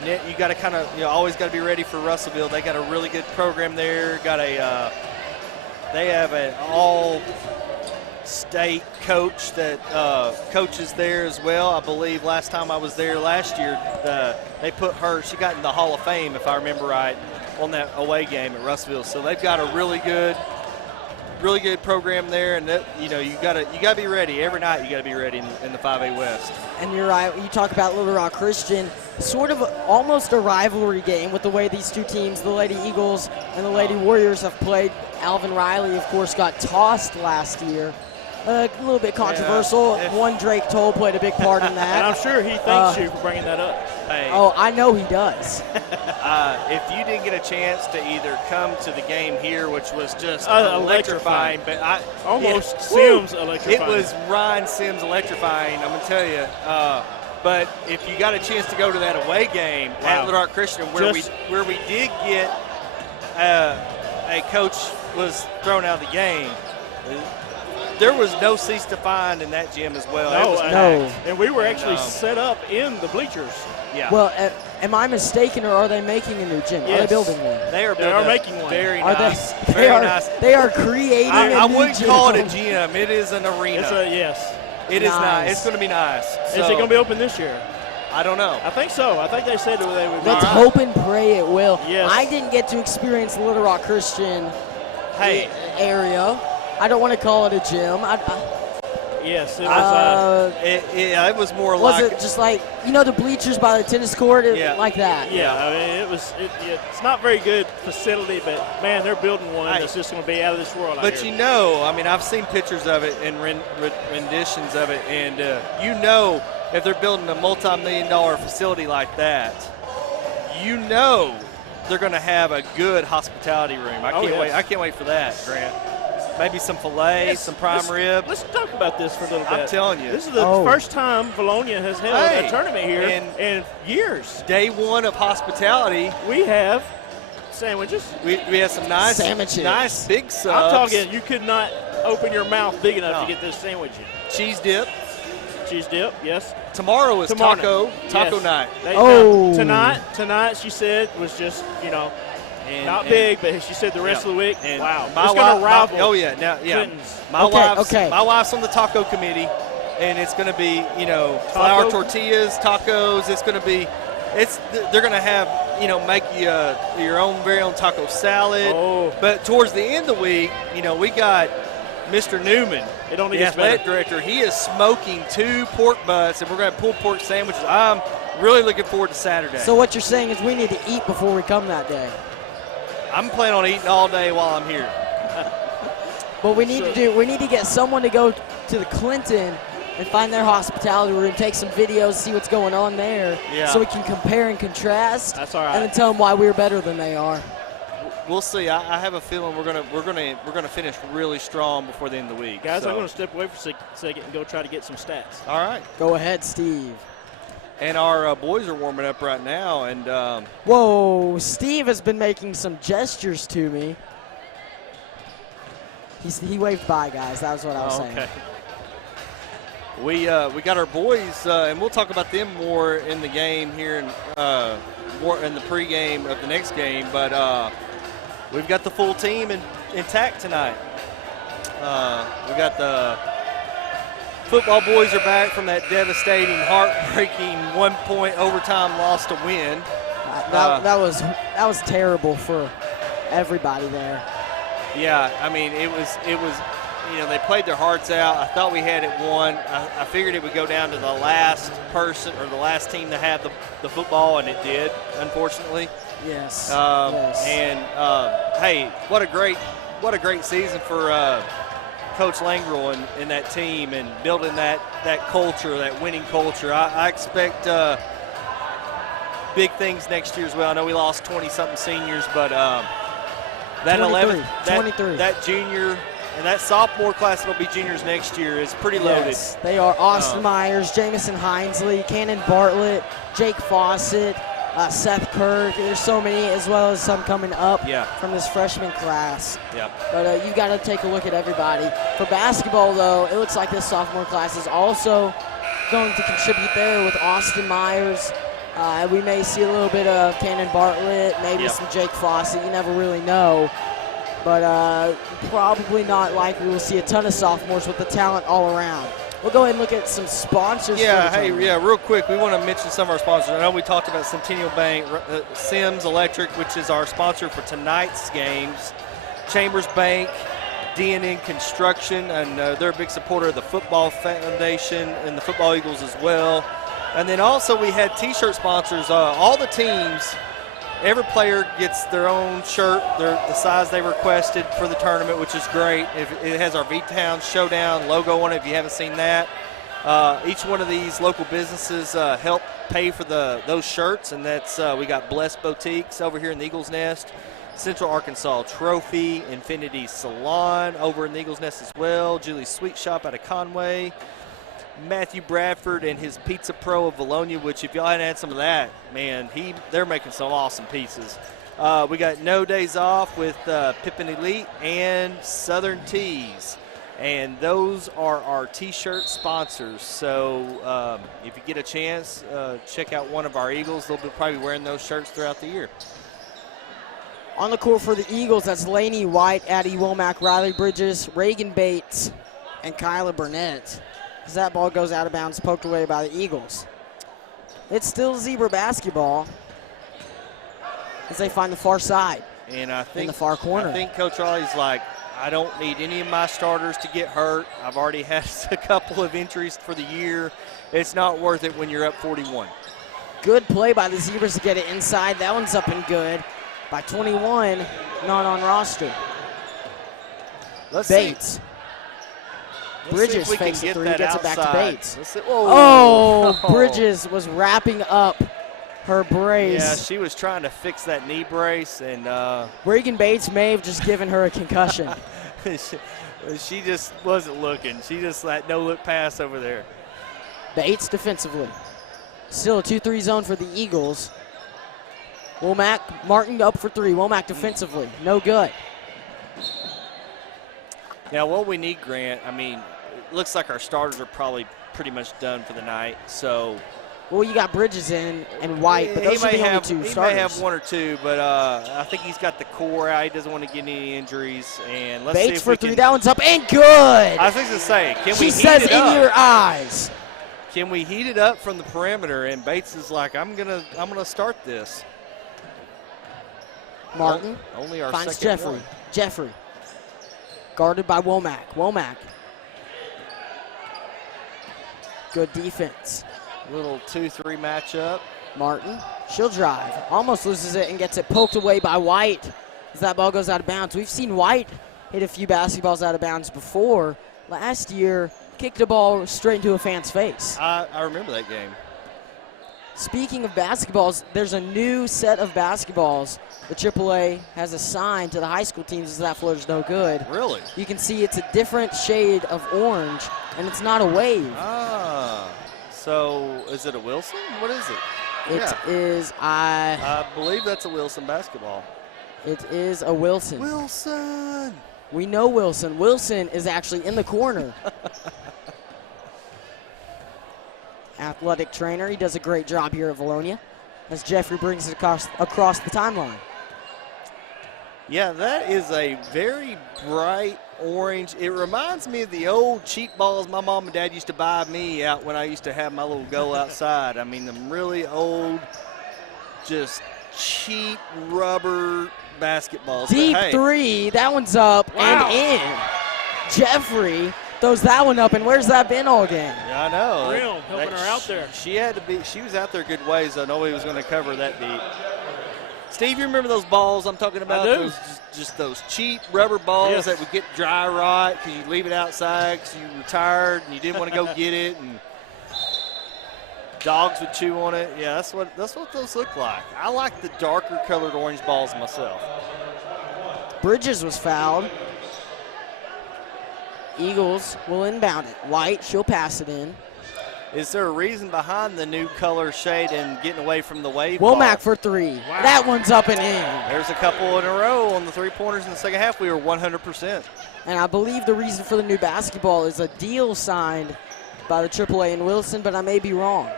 you got to kind of always got to be ready for Russellville. They got a really good program there. They have an all-state coach that coaches there as well. I believe last time I was there last year, they put her – she got in the Hall of Fame, if I remember right, on that away game at Russellville. So they've got a really good program there, and you gotta be ready every night. You gotta be ready in the 5A West. And you're right. You talk about Little Rock Christian, sort of almost a rivalry game with the way these two teams, the Lady Eagles and the Lady Warriors, have played. Alvin Riley, of course, got tossed last year. A little bit controversial. One Drake Toll played a big part in that. And I'm sure he thanks you for bringing that up. Hey, I know he does. If you didn't get a chance to either come to the game here, which was just electrifying, but Sims electrifying. It was Ryan Sims electrifying, I'm going to tell you. But if you got a chance to go to that away game at Little Rock Christian, where we did get a coach was thrown out of the game, there was no seats to find in that gym as well. No. And we were actually set up in the bleachers. Yeah. Well, am I mistaken, or are they making a new gym? Yes. Are they building one? They are making one. Very nice. They are creating a new gym. I wouldn't call it a gym. It is an arena. It is nice. It's going to be nice. Is it going to be open this year? I don't know. I think so. I think they said they would. Let's hope and pray it will. Yes. I didn't get to experience the Little Rock Christian area. I don't want to call it a gym. Yes, it was. It was more was it just like the bleachers by the tennis court, like that? Yeah, I mean it's not very good facility, but man, they're building one that's just going to be out of this world. But I mean, I've seen pictures of it and renditions of it, and if they're building a multi-million-dollar facility like that, they're going to have a good hospitality room. I can't wait for that, Grant. Maybe some filet, some prime rib. Let's talk about this for a little bit. I'm telling you. This is the first time Vilonia has held a tournament here in years. Day one of hospitality. We have sandwiches. We have some nice sandwiches. Nice big subs. I'm talking, you could not open your mouth big enough to get this sandwich in. Cheese dip. Cheese dip, yes. Tomorrow is taco night. Tonight, she said, was just, not big, but she said the rest of the week, wow. It's going to rival Clinton's. My wife's on the taco committee, and it's going to be, flour tortillas, tacos. It's going to be, they're going to have make you your own very own taco salad. Oh. But towards the end of the week, we got Mr. Newman, It only the gets athletic better. director. He is smoking 2 pork butts, and we're going to pull pork sandwiches. I'm really looking forward to Saturday. So what you're saying is we need to eat before we come that day. I'm planning on eating all day while I'm here. But we need to get someone to go to the Clinton and find their hospitality room, take some videos, see what's going on there, Yeah. so we can compare and contrast. That's all right. And then tell them why we're better than they are. We'll see. I have a feeling we're gonna finish really strong before the end of the week. Guys, so. I'm going to step away for a second and go try to get some stats. All right. Go ahead, Steve. And our boys are warming up right now, and Whoa, Steve has been making some gestures to me. He waved bye, guys. That was what I was saying. okay. We got our boys, and we'll talk about them more in the game here, and more in the pregame of the next game. But we've got the full team intact tonight. We got the football boys are back from that devastating, heartbreaking 1-point overtime loss to win. That was terrible for everybody there. Yeah, I mean it was. They played their hearts out. I thought we had it won. I figured it would go down to the last person or the last team to have the football, and it did, unfortunately. Yes. Yes. Yes. And hey, what a great season for Coach Langrel and that team, and building that culture, that winning culture. I expect big things next year as well. I know we lost 20-something seniors, but that 23. that junior. And that sophomore class that will be juniors next year is pretty loaded. Yes, they are Austin Myers, Jamison Hinesley, Cannon Bartlett, Jake Fawcett, Seth Kirk. There's so many, as well as some coming up from this freshman class. Yeah. But you've got to take a look at everybody. For basketball, though, it looks like this sophomore class is also going to contribute there with Austin Myers. We may see a little bit of Cannon Bartlett, maybe some Jake Fawcett. You never really know. But probably not likely we'll see a ton of sophomores with the talent all around. We'll go ahead and look at some sponsors. Real quick, we want to mention some of our sponsors. I know we talked about Centennial Bank, Sims Electric, which is our sponsor for tonight's games, Chambers Bank, DNN Construction, and they're a big supporter of the Football Foundation and the Football Eagles as well. And then also we had T-shirt sponsors. All the teams, every player gets their own shirt, the size they requested for the tournament, which is great. It has our V-Town Showdown logo on it if you haven't seen that. Each one of these local businesses help pay for those shirts, and that's we got Blessed Boutiques over here in the Eagles Nest, Central Arkansas Trophy, Infinity Salon over in the Eagles Nest as well, Julie's Sweet Shop out of Conway, Matthew Bradford and his Pizza Pro of Vilonia, which if y'all hadn't had some of that, man, they're making some awesome pizzas. We got No Days Off with Pippin Elite and Southern Tees. And those are our T-shirt sponsors. So if you get a chance, check out one of our Eagles. They'll be probably wearing those shirts throughout the year. On the court for the Eagles, that's Laney White, Addie Womack, Riley Bridges, Reagan Bates, and Kyla Burnett. As that ball goes out of bounds, poked away by the Eagles. It's still Zebra basketball as they find the far side And I think in the far corner. I think Coach Raleigh's like, I don't need any of my starters to get hurt. I've already had a couple of injuries for the year. It's not worth it when you're up 41. Good play by the Zebras to get it inside. That one's up and good by 21, not on roster. Bates. Bridges fakes the three, gets it back to Bates. Oh, Bridges was wrapping up her brace. Yeah, she was trying to fix that knee brace, and Reagan Bates may have just given her a concussion. she just wasn't looking. She just that no-look pass over there. Bates defensively. Still a 2-3 zone for the Eagles. Womack, Martin up for three. Womack defensively, no good. Now, what we need, Grant, I mean, it looks like our starters are probably pretty much done for the night. So, well, you got Bridges in and White, but those are the only two starters. He may have one or two, but I think he's got the core out. He doesn't want to get any injuries. And let's Bates see if for we three. can, That one's up and good. I was going to say, can we heat says it in up? your eyes. Can we heat it up from the perimeter? And Bates is like, I'm gonna start this. Martin Only our finds second Jeffrey. one. Jeffrey. Guarded by Womack. Womack. Good defense. Little 2-3 matchup. Martin. She'll drive. Almost loses it and gets it poked away by White as that ball goes out of bounds. We've seen White hit a few basketballs out of bounds before. Last year, kicked a ball straight into a fan's face. I remember that game. Speaking of basketballs, there's a new set of basketballs the AAA has assigned to the high school teams as that floater's no good. Really? You can see it's a different shade of orange, and it's not a wave. Ah. So is it a Wilson? What is it? It is I believe that's a Wilson basketball. It is a Wilson. Wilson. We know Wilson. Wilson is actually in the corner. Athletic trainer. He does a great job here at Vilonia as Jeffrey brings it across the timeline. Yeah, that is a very bright orange. It reminds me of the old cheap balls my mom and dad used to buy me out when I used to have my little go outside. I mean, them really old, just cheap rubber basketballs. Deep But hey, three. That one's up and in. Jeffrey throws that one up, and where's that been all game? Yeah, I know. Real helping her out there. She had to be. She was out there good ways, so nobody was going to cover that deep. Steve, you remember those balls I'm talking about? I do. Those, just those cheap rubber balls Yes. that would get dry rot because you leave it outside because you were tired and you didn't want to go get it, and dogs would chew on it. Yeah, that's what those look like. I like the darker colored orange balls myself. Bridges was fouled. Eagles will inbound it. White, she'll pass it in. Is there a reason behind the new color shade and getting away from the wave Womack ball? for three. Wow. That one's up and in. There's a couple in a row on the three-pointers in the second half. We were 100%. And I believe the reason for the new basketball is a deal signed by the AAA in Wilson, but I may be wrong.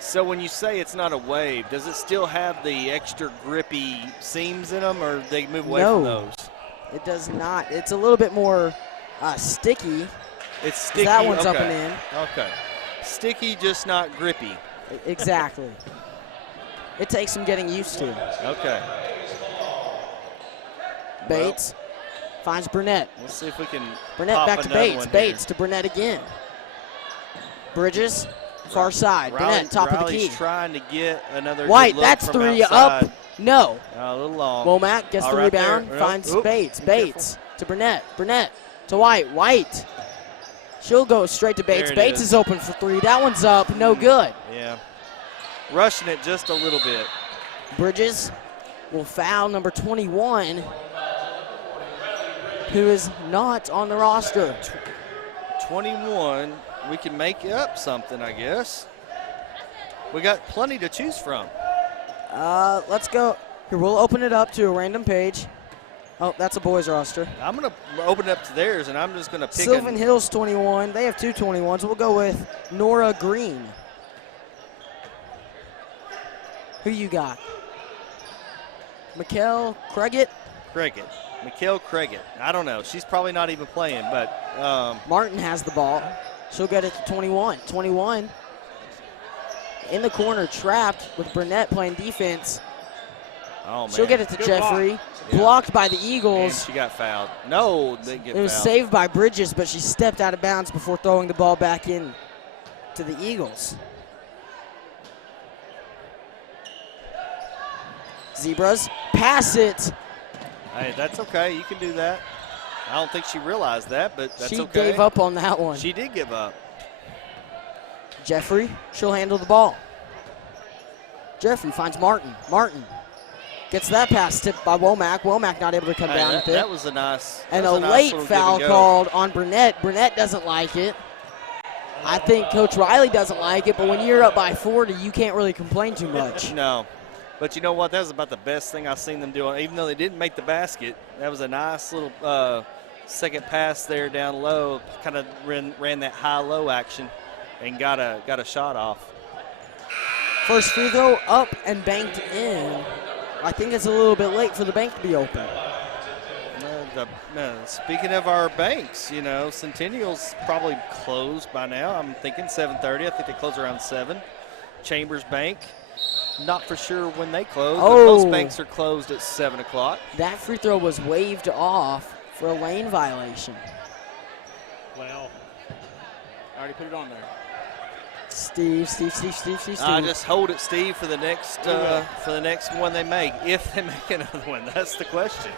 So when you say it's not a wave, does it still have the extra grippy seams in them, or they move away from No. those? It does not. It's a little bit more sticky. It's sticky. That one's okay. up and in. Okay. Sticky, just not grippy. Exactly. It takes some getting used to. Okay. Bates finds Burnett. We'll see if we can. Burnett pop back to another Bates. one Bates to Burnett again. Bridges, far side. Here. Burnett, top of the Riley's key. trying to get another White, good look that's from three outside. up. No. A little long. Womack gets All the right rebound, there. finds Oop. Bates. Be Bates to Burnett. Burnett to White. White. She'll go straight to Bates. There it Bates is. is open for three. That one's up. No good. Yeah. Rushing it just a little bit. Bridges will foul number 21, who is not on the roster. 21. We can make up something, I guess. We got plenty to choose from. Let's go. Here, we'll open it up to a random page. Oh, that's a boys roster. I'm going to open it up to theirs, and I'm just going to pick Sylvan Hills 21. They have two 21s. We'll go with Nora Green. Who you got? Mikkel Cregget. Cregget. Mikhail Cregget. I don't know. She's probably not even playing, but Martin has the ball. She'll get it to 21. 21 in the corner, trapped with Burnett playing defense. oh, man. She'll get it to Good Jeffrey. Yeah. Blocked by the And Eagles. she got fouled. No, didn't get It was fouled. saved by Bridges, but she stepped out of bounds before throwing the ball back in to the Eagles. Zebras pass it. Hey, that's okay. You can do that. I don't think she realized that, but that's She okay. gave up on that one. She did give up. Jeffrey, she'll handle the ball. Jeffrey finds Martin. Martin gets that pass tipped by Womack. Womack not able to come Hey, down that, with it. that was a nice. And that a was nice late little foul give and go. called on Burnett. Burnett doesn't like it. I think Coach Riley doesn't like it, but when you're up by 40, you can't really complain too much. No. But you know what? That was about the best thing I've seen them do. Even though they didn't make the basket, that was a nice little second pass there down low. Kind of ran that high-low action and got a shot off. First free throw up and banked in. I think it's a little bit late for the bank to be open. Speaking of our banks, you know, Centennial's probably closed by now. I'm thinking 7:30. I think they close around 7. Chambers Bank. Not for sure when they close, Oh. but most banks are closed at 7 o'clock. That free throw was waved off for a lane violation. Well, I already put it on there. Steve. Just hold it, Steve, for the next one they make. If they make another one, that's the question.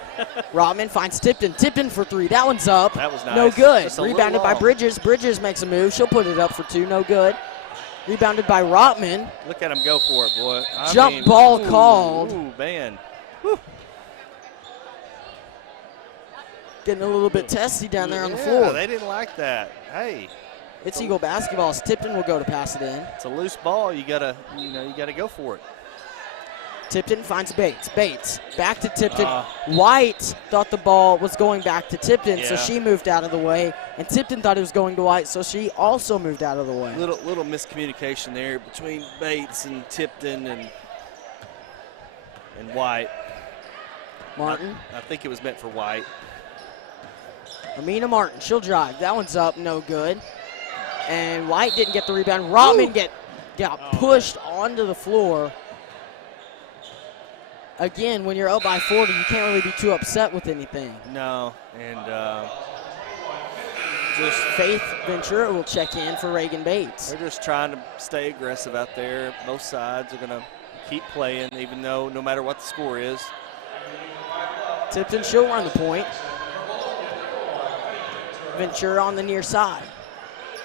Rodman finds Tipton. Tipton for 3. That one's up. That was nice. No good. Just a little Rebounded by long. Bridges. Bridges makes a move. She'll put it up for 2. No good. Rebounded by Rotman. Look at him go for it, boy. Jump ball called. Ooh, man. Getting a little bit testy down there on the Yeah, floor. they didn't like that. Hey, It's Eagle basketball. Tipton will go to pass it in. it's a loose ball. You gotta go for it. Tipton finds Bates. Bates back to Tipton. Uh. White thought the ball was going back to Tipton, so Yeah. she moved out of the way. And Tipton thought it was going to White, so she also moved out of the way. Little miscommunication there between Bates and Tipton and White. Martin. I think it was meant for White. Amina Martin, she'll drive. That one's up, no good. And White didn't get the rebound. Rodman got pushed onto the floor. Again, when you're up by 40, you can't really be too upset with anything. No, and Just Faith Ventura will check in for Reagan Bates. they're just trying to stay aggressive out there. Both sides are going to keep playing, even though no matter what the score is. Tipton, she'll run the point. Ventura on the near side.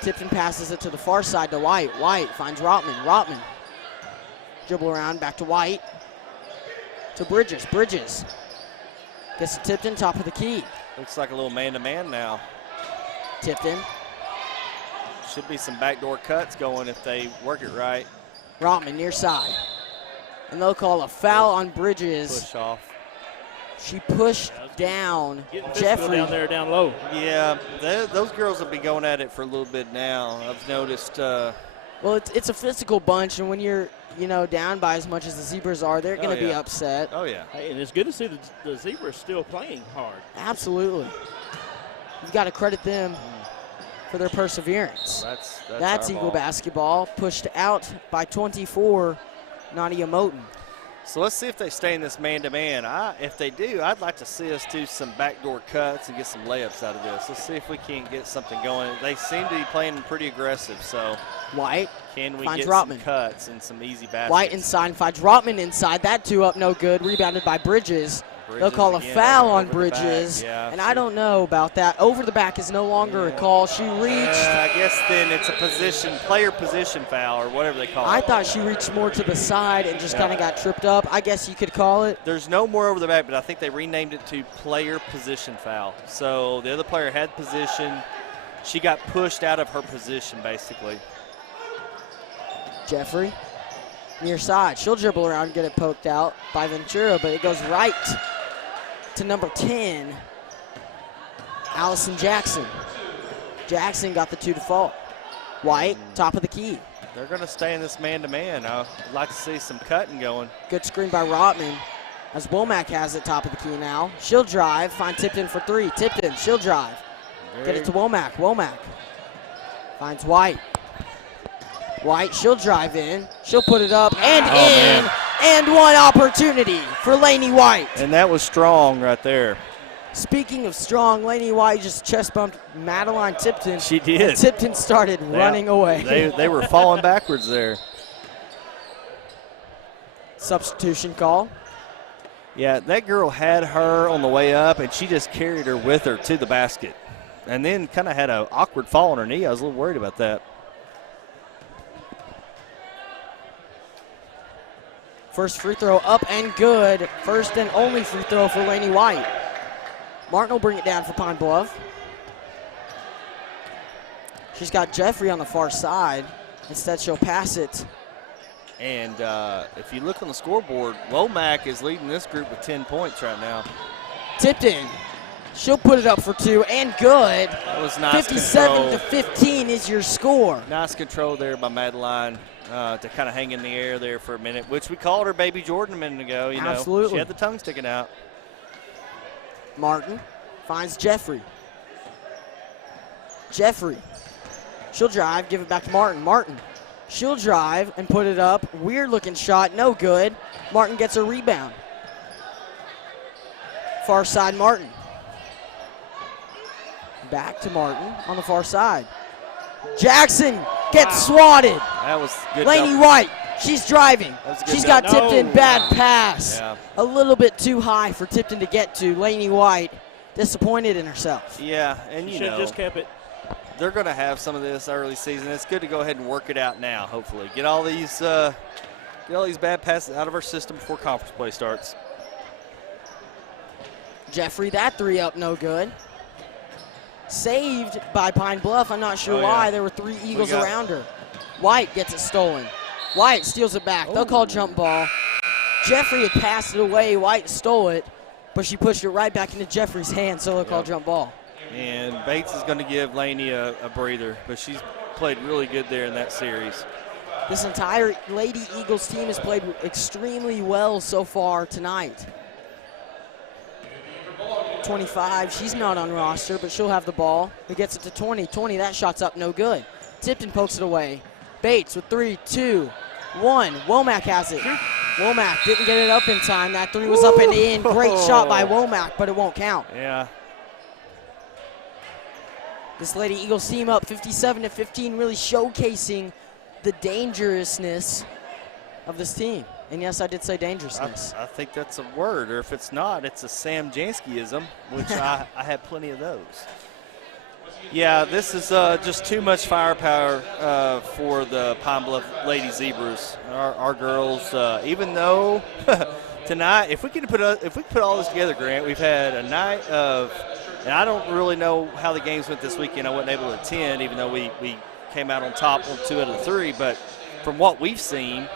Tipton passes it to the far side to White. White finds Rotman. Rotman. Dribble around, back to White. To Bridges. Bridges. Gets to Tipton, top of the key. Looks like a little man-to-man now. Tipton. Should be some backdoor cuts going if they work it right. Rotman near side. And they'll call a foul on Bridges. Push off. She pushed down Getting physical Jeffrey. down there, down low. Yeah, those girls will be going at it for a little bit now. I've noticed. Well, it's a physical bunch, and when you're down by as much as the Zebras are, they're going to be yeah. upset. Oh yeah. Hey, and it's good to see the Zebras still playing hard. Absolutely. You've got to credit them for their perseverance. That's our Eagle ball. basketball, pushed out by 24, Nadia Moten. So let's see if they stay in this man-to-man. If they do, I'd like to see us do some backdoor cuts and get some layups out of this. Let's see if we can't get something going. They seem to be playing pretty aggressive, so White can we finds get Rotman. some cuts and some easy baskets? White inside finds Rotman inside. That 2 up, no good. Rebounded by Bridges. They'll Bridges call a again, foul on over the back. Bridges. Yeah, and I don't know about that. Over the back is no longer a call. She reached. I guess then it's a player position foul or whatever they call it. I thought she reached more to the side and just kind of got tripped up. I guess you could call it. There's no more over the back, but I think they renamed it to player position foul. So the other player had position. She got pushed out of her position, basically. Jeffrey, near side. She'll dribble around and get it poked out by Ventura, but it goes right to number 10, Allison Jackson. Jackson got the 2 to fall. White, top of the key. They're going to stay in this man-to-man. I'd like to see some cutting going. Good screen by Rotman as Womack has it top of the key now. She'll drive, find Tipton for 3. Tipton, she'll drive. Get it to Womack. Womack finds White. White, she'll drive in. She'll put it up and in. Man. And one opportunity for Lainey White. And that was strong right there. Speaking of strong, Lainey White just chest bumped Madeline Tipton. She did. And Tipton started running away. They were falling backwards there. Substitution call. Yeah, that girl had her on the way up, and she just carried her with her to the basket. And then kind of had an awkward fall on her knee. I was a little worried about that. First free throw up and good. First and only free throw for Lainey White. Martin will bring it down for Pine Bluff. She's got Jeffrey on the far side. Instead, she'll pass it. And if you look on the scoreboard, Womack is leading this group with 10 points right now. Tipton. She'll put it up for 2 and good. That was nice 57 control. to 15 is your score. Nice control there by Madeline to kind of hang in the air there for a minute, which we called her Baby Jordan a minute ago. You know, Absolutely. she had the tongue sticking out. Martin finds Jeffrey. Jeffrey. She'll drive, give it back to Martin. Martin She'll drive and put it up. Weird looking shot, no good. Martin gets a rebound. Far side, Martin. Back to Martin on the far side. Jackson gets swatted. That was good. Laney White, she's driving. She's got Tipton, bad pass. Yeah. A little bit too high for Tipton to get to. Laney White disappointed in herself. Yeah, and you Should know, have just kept it. they're going to have some of this early season. It's good to go ahead and work it out now, hopefully. Get all these bad passes out of our system before conference play starts. Jeffrey, that three up, no good. Saved by Pine Bluff. I'm not sure Oh, yeah. why. There were 3 Eagles around her. White gets it stolen. White steals it back. They'll call jump ball. Jeffrey had passed it away. White stole it, but she pushed it right back into Jeffrey's hand, so they'll call jump ball. And Bates is going to give Laney a breather, but she's played really good there in that series. This entire Lady Eagles team has played extremely well so far tonight. 25, she's not on roster, but she'll have the ball. Who gets it to 20? 20, that shot's up, no good. Tipton pokes it away. Bates with 3, 2, 1. Womack has it. Womack didn't get it up in time. That 3 was up and in. Great shot by Womack, but it won't count. Yeah. This Lady Eagles team up 57-15, really showcasing the dangerousness of this team. And yes, I did say dangerousness. I think that's a word, or if it's not, it's a Sam Janskyism, which I have plenty of those. Yeah, this is just too much firepower for the Pine Bluff Lady Zebras. Our girls, even though tonight, if we put all this together, Grant, we've had a night of, and I don't really know how the games went this weekend. I wasn't able to attend, even though we came out on top on 2 out of the 3. But from what we've seen,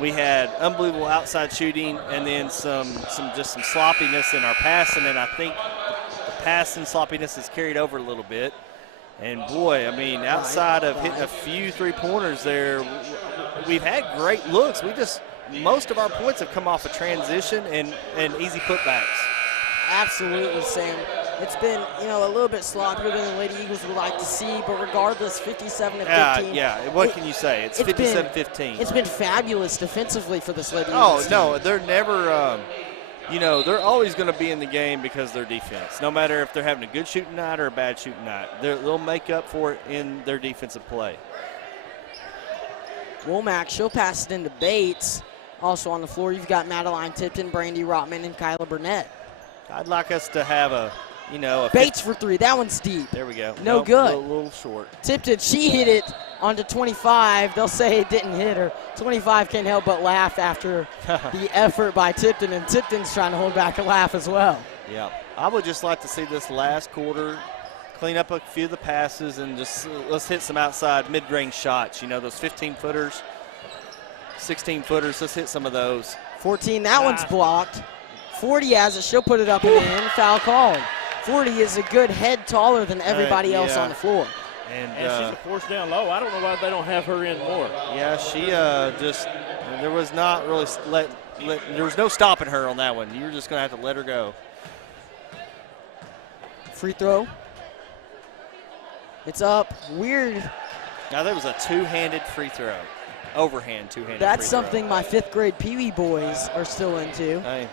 we had unbelievable outside shooting, and then some sloppiness in our passing, and I think the passing sloppiness has carried over a little bit. And boy, I mean, outside of hitting a few 3-pointers there, we've had great looks. Most of our points have come off of transition and easy putbacks. Absolutely, Sam. It's been, a little bit sloppier than the Lady Eagles would like to see, but regardless, 57-15. Yeah, what can you say? It's 57-15. It's been fabulous defensively for this Lady Oh, Eagles no, team. they're never, they're always going to be in the game because of their defense. No matter if they're having a good shooting night or a bad shooting night, they'll make up for it in their defensive play. Womack, she'll pass it into Bates. Also on the floor, you've got Madeline Tipton, Brandy Rotman, and Kyla Burnett. I'd like us to have a Bates for 3. That one's deep. There we go. No good. A little short. Tipton, she hit it onto 25. They'll say it didn't hit her. 25 can't help but laugh after the effort by Tipton, and Tipton's trying to hold back a laugh as well. Yeah. I would just like to see this last quarter clean up a few of the passes and just let's hit some outside mid-range shots. Those 15-footers, 16-footers. Let's hit some of those. 14, that one's blocked. 40 has it. She'll put it up and in. Foul called. 40 is a good head taller than everybody else on the floor. And she's a force down low. I don't know why they don't have her in more. Yeah, she there was not really there was no stopping her on that one. You're just going to have to let her go. Free throw. It's up. Weird. Now, there was a two-handed free throw. Overhand two-handed That's free throw. something my 5th grade Pee Wee boys are still into. Hey.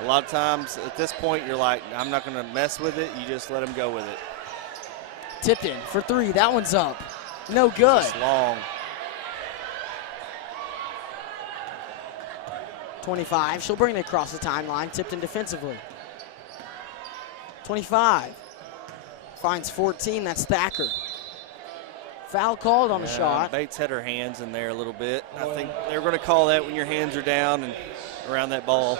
A lot of times at this point you're like, I'm not going to mess with it. You just let them go with it. Tipton for 3. That one's up. No good. It's long. 25. She'll bring it across the timeline. Tipton defensively. 25. Finds 14. That's Thacker. Foul called on the shot. Bates had her hands in there a little bit. I think they're going to call that when your hands are down and around that ball.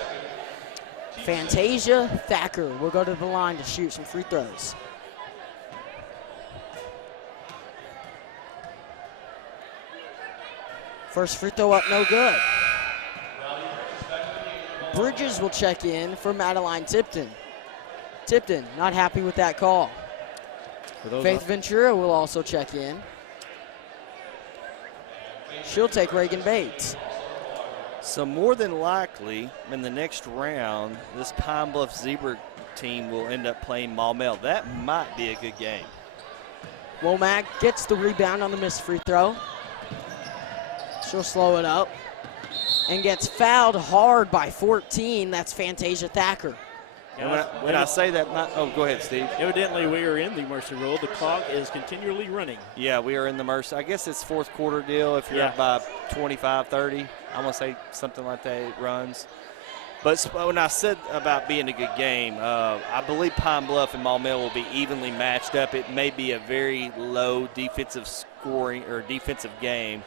Fantasia Thacker will go to the line to shoot some free throws. First free throw up, no good. Bridges will check in for Madeline Tipton. Tipton not happy with that call. Faith Ventura will also check in. She'll take Reagan Bates. So more than likely, in the next round, this Pine Bluff Zebra team will end up playing Maumelle. That might be a good game. Womack gets the rebound on the missed free throw. She'll slow it up and gets fouled hard by 14. That's Fantasia Thacker. And when I say that, go ahead, Steve. Evidently, we are in the Mercy rule. The clock is continually running. Yeah, we are in the Mercy. I guess it's fourth quarter deal. If you're up by 25, 30, I'm going to say something like that, it runs. But when I said about being a good game, I believe Pine Bluff and Maumelle will be evenly matched up. It may be a very low defensive scoring or defensive game,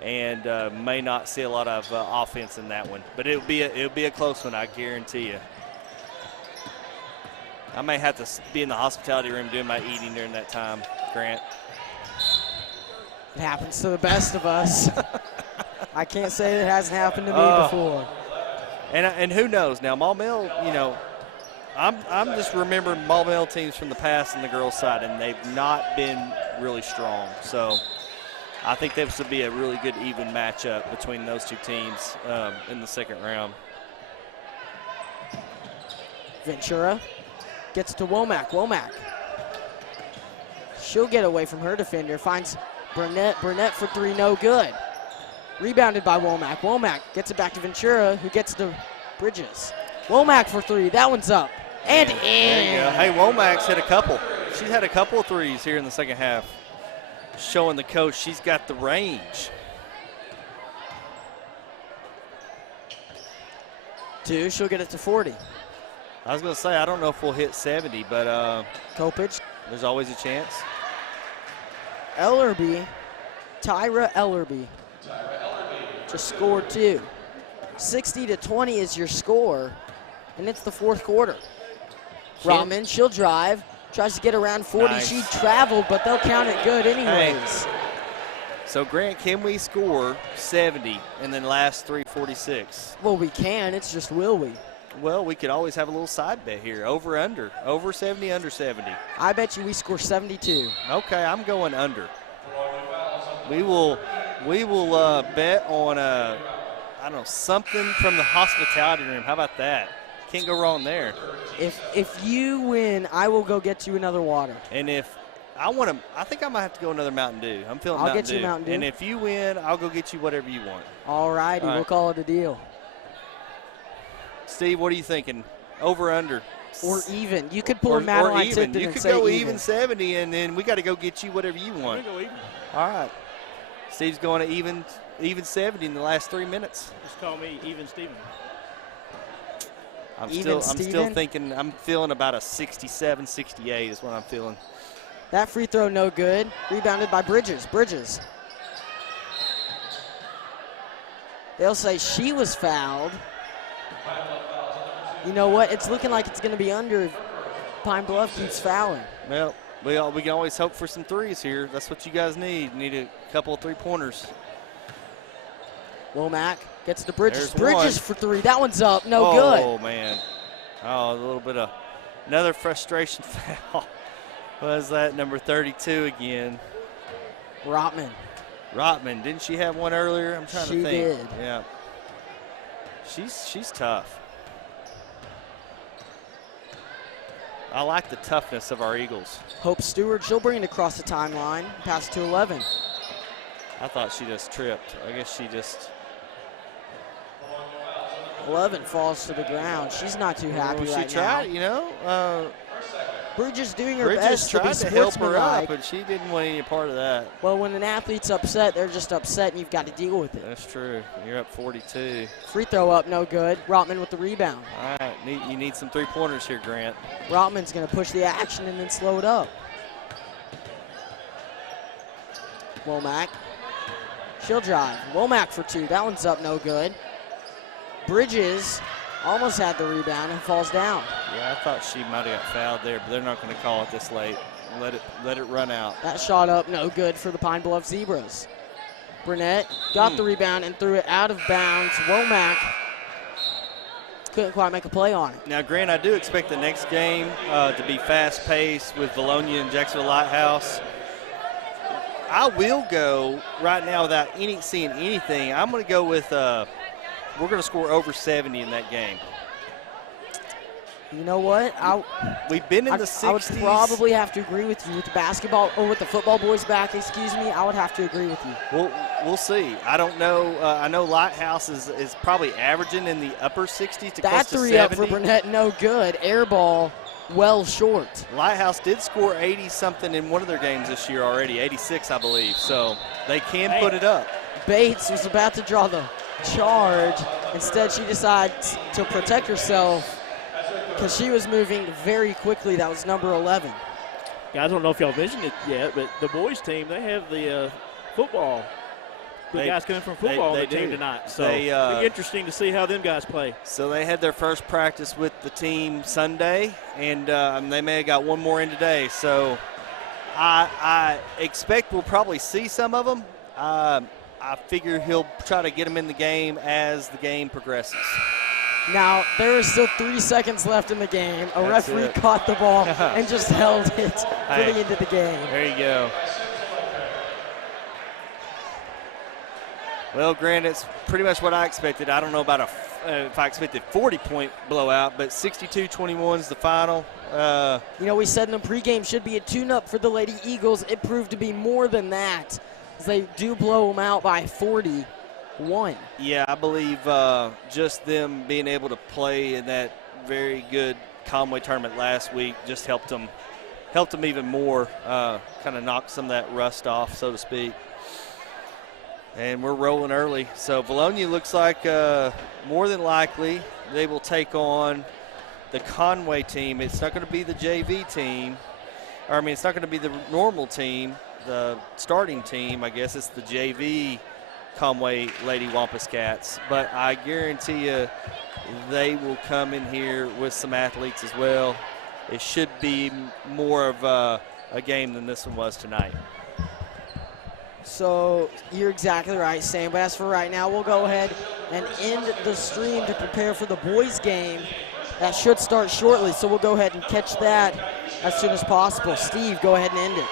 and may not see a lot of offense in that one. But it'll be a close one, I guarantee you. I may have to be in the hospitality room doing my eating during that time, Grant. It happens to the best of us. I can't say it hasn't happened to me before. And who knows now? Maumelle, I'm just remembering Maumelle teams from the past on the girls' side, and they've not been really strong. So I think this would be a really good even matchup between those two teams in the second round. Ventura gets to Womack. Womack. She'll get away from her defender. Finds Burnett. Burnett for three, no good. Rebounded by Womack. Womack gets it back to Ventura, who gets to Bridges. Womack for three. That one's up. And in. There you go. Hey, Womack's hit a couple. She's had a couple of threes here in the second half. Showing the coach she's got the range. Two. She'll get it to 40. I was going to say, I don't know if we'll hit 70, but Kopich. There's always a chance. Ellerby. Tyra Ellerby. Just scored two. 60-20 is your score, and it's the fourth quarter. Rahman, she'll drive, tries to get around 40. Nice. She traveled, but they'll count it good anyways. Hey. So, Grant, can we score 70 and then last 3:46? Well, we can. It's just will we? Well, we could always have a little side bet here. Over, under. Over 70, under 70. I bet you we score 72. Okay, I'm going under. We will bet on I don't know, something from the hospitality room. How about that? Can't go wrong there. If you win, I will go get you another water. And if I think I might have to go another Mountain Dew. I'm feeling I'll Mountain get you Dew. Mountain Dew. And if you win, I'll go get you whatever you want. All righty, All right. we'll call it a deal. Steve, what are you thinking? Over, under? Or even. You could pull a Or Madeline even. Tipton You and could say go even. even 70, and then we got to go get you whatever you want. We're going to go even. All right. Steve's going to even 70 in the last 3 minutes. Just call me Even Steven. I'm Even still Steven? thinking, I'm feeling about a 67, 68 is what I'm feeling. That free throw no good. Rebounded by Bridges. Bridges. They'll say she was fouled. You know what? It's looking like it's going to be under if Pine Bluff keeps fouling. Well, we can always hope for some threes here. That's what you guys need. You need a couple of three-pointers. Womack gets to Bridges. There's Bridges one. for three. That one's up. No good. Oh, man. Oh, a little bit of another frustration foul. Was that number 32 again? Rotman. Rotman. Didn't she have one earlier? I'm trying She to think. did. Yeah. She's tough. I like the toughness of our Eagles. Hope Stewart, she'll bring it across the timeline. Pass to 11. I thought she just tripped. I guess she just. 11 falls to the ground. She's not too happy She right tried, now. Bridges doing her Bridges best to be tried to help her up, sportsmanlike. but she didn't want any part of that. Well, when an athlete's upset, they're just upset, and you've got to deal with it. That's true. You're up 42. Free throw up, no good. Rotman with the rebound. All right, you need some three-pointers here, Grant. Rotman's going to push the action and then slow it up. Womack. She'll drive. Womack for two. That one's up, no good. Bridges almost had the rebound and falls down. Yeah, I thought she might have got fouled there, but they're not going to call it this late. Let it run out. That shot up, no good for the Pine Bluff Zebras. Burnett got the rebound and threw it out of bounds. Womack couldn't quite make a play on it. Now, Grant, I do expect the next game to be fast-paced with Vilonia and Jacksonville Lighthouse. I will go right now without seeing anything. I'm going to go with we're going to score over 70 in that game. You know what? We've been in the 60s. I would probably have to agree with you with the basketball or with the football boys back. Excuse me. I would have to agree with you. We'll see. I don't know. I know Lighthouse is probably averaging in the upper 60s to That close to 3 up 70. for Burnett, no good. Air ball, well short. Lighthouse did score 80-something in one of their games this year already, 86, I believe. So they can put it up. Bates was about to draw the charge. Instead, she decides to protect herself because she was moving very quickly. That was number 11. Guys, I don't know if y'all mentioned it yet, but the boys team, they have the football. The guys coming from football on the team tonight. So it'll be interesting to see how them guys play. So they had their first practice with the team Sunday, and they may have got one more in today. So I expect we'll probably see some of them. I figure he'll try to get them in the game as the game progresses. Now, there is still 3 seconds left in the game. A That's referee it. caught the ball and just held it for the end of the game. There you go. Well, Grant, it's pretty much what I expected. I don't know about if I expected 40-point blowout, but 62-21 is the final. You know, we said in the pregame should be a tune-up for the Lady Eagles. It proved to be more than that, as they do blow them out by 41. Yeah, I believe just them being able to play in that very good Conway tournament last week just helped them even more, kind of knock some of that rust off, so to speak. And we're rolling early. So Vilonia looks like more than likely they will take on the Conway team. It's not going to be the JV team. Or, I mean, it's not going to be the normal team, the starting team. I guess it's the JV Conway Lady Wampus Cats. But I guarantee you they will come in here with some athletes as well. It should be more of a game than this one was tonight. So you're exactly right, Sam. But as for right now, we'll go ahead and end the stream to prepare for the boys' game. That should start shortly, so we'll go ahead and catch that as soon as possible. Steve, go ahead and end it.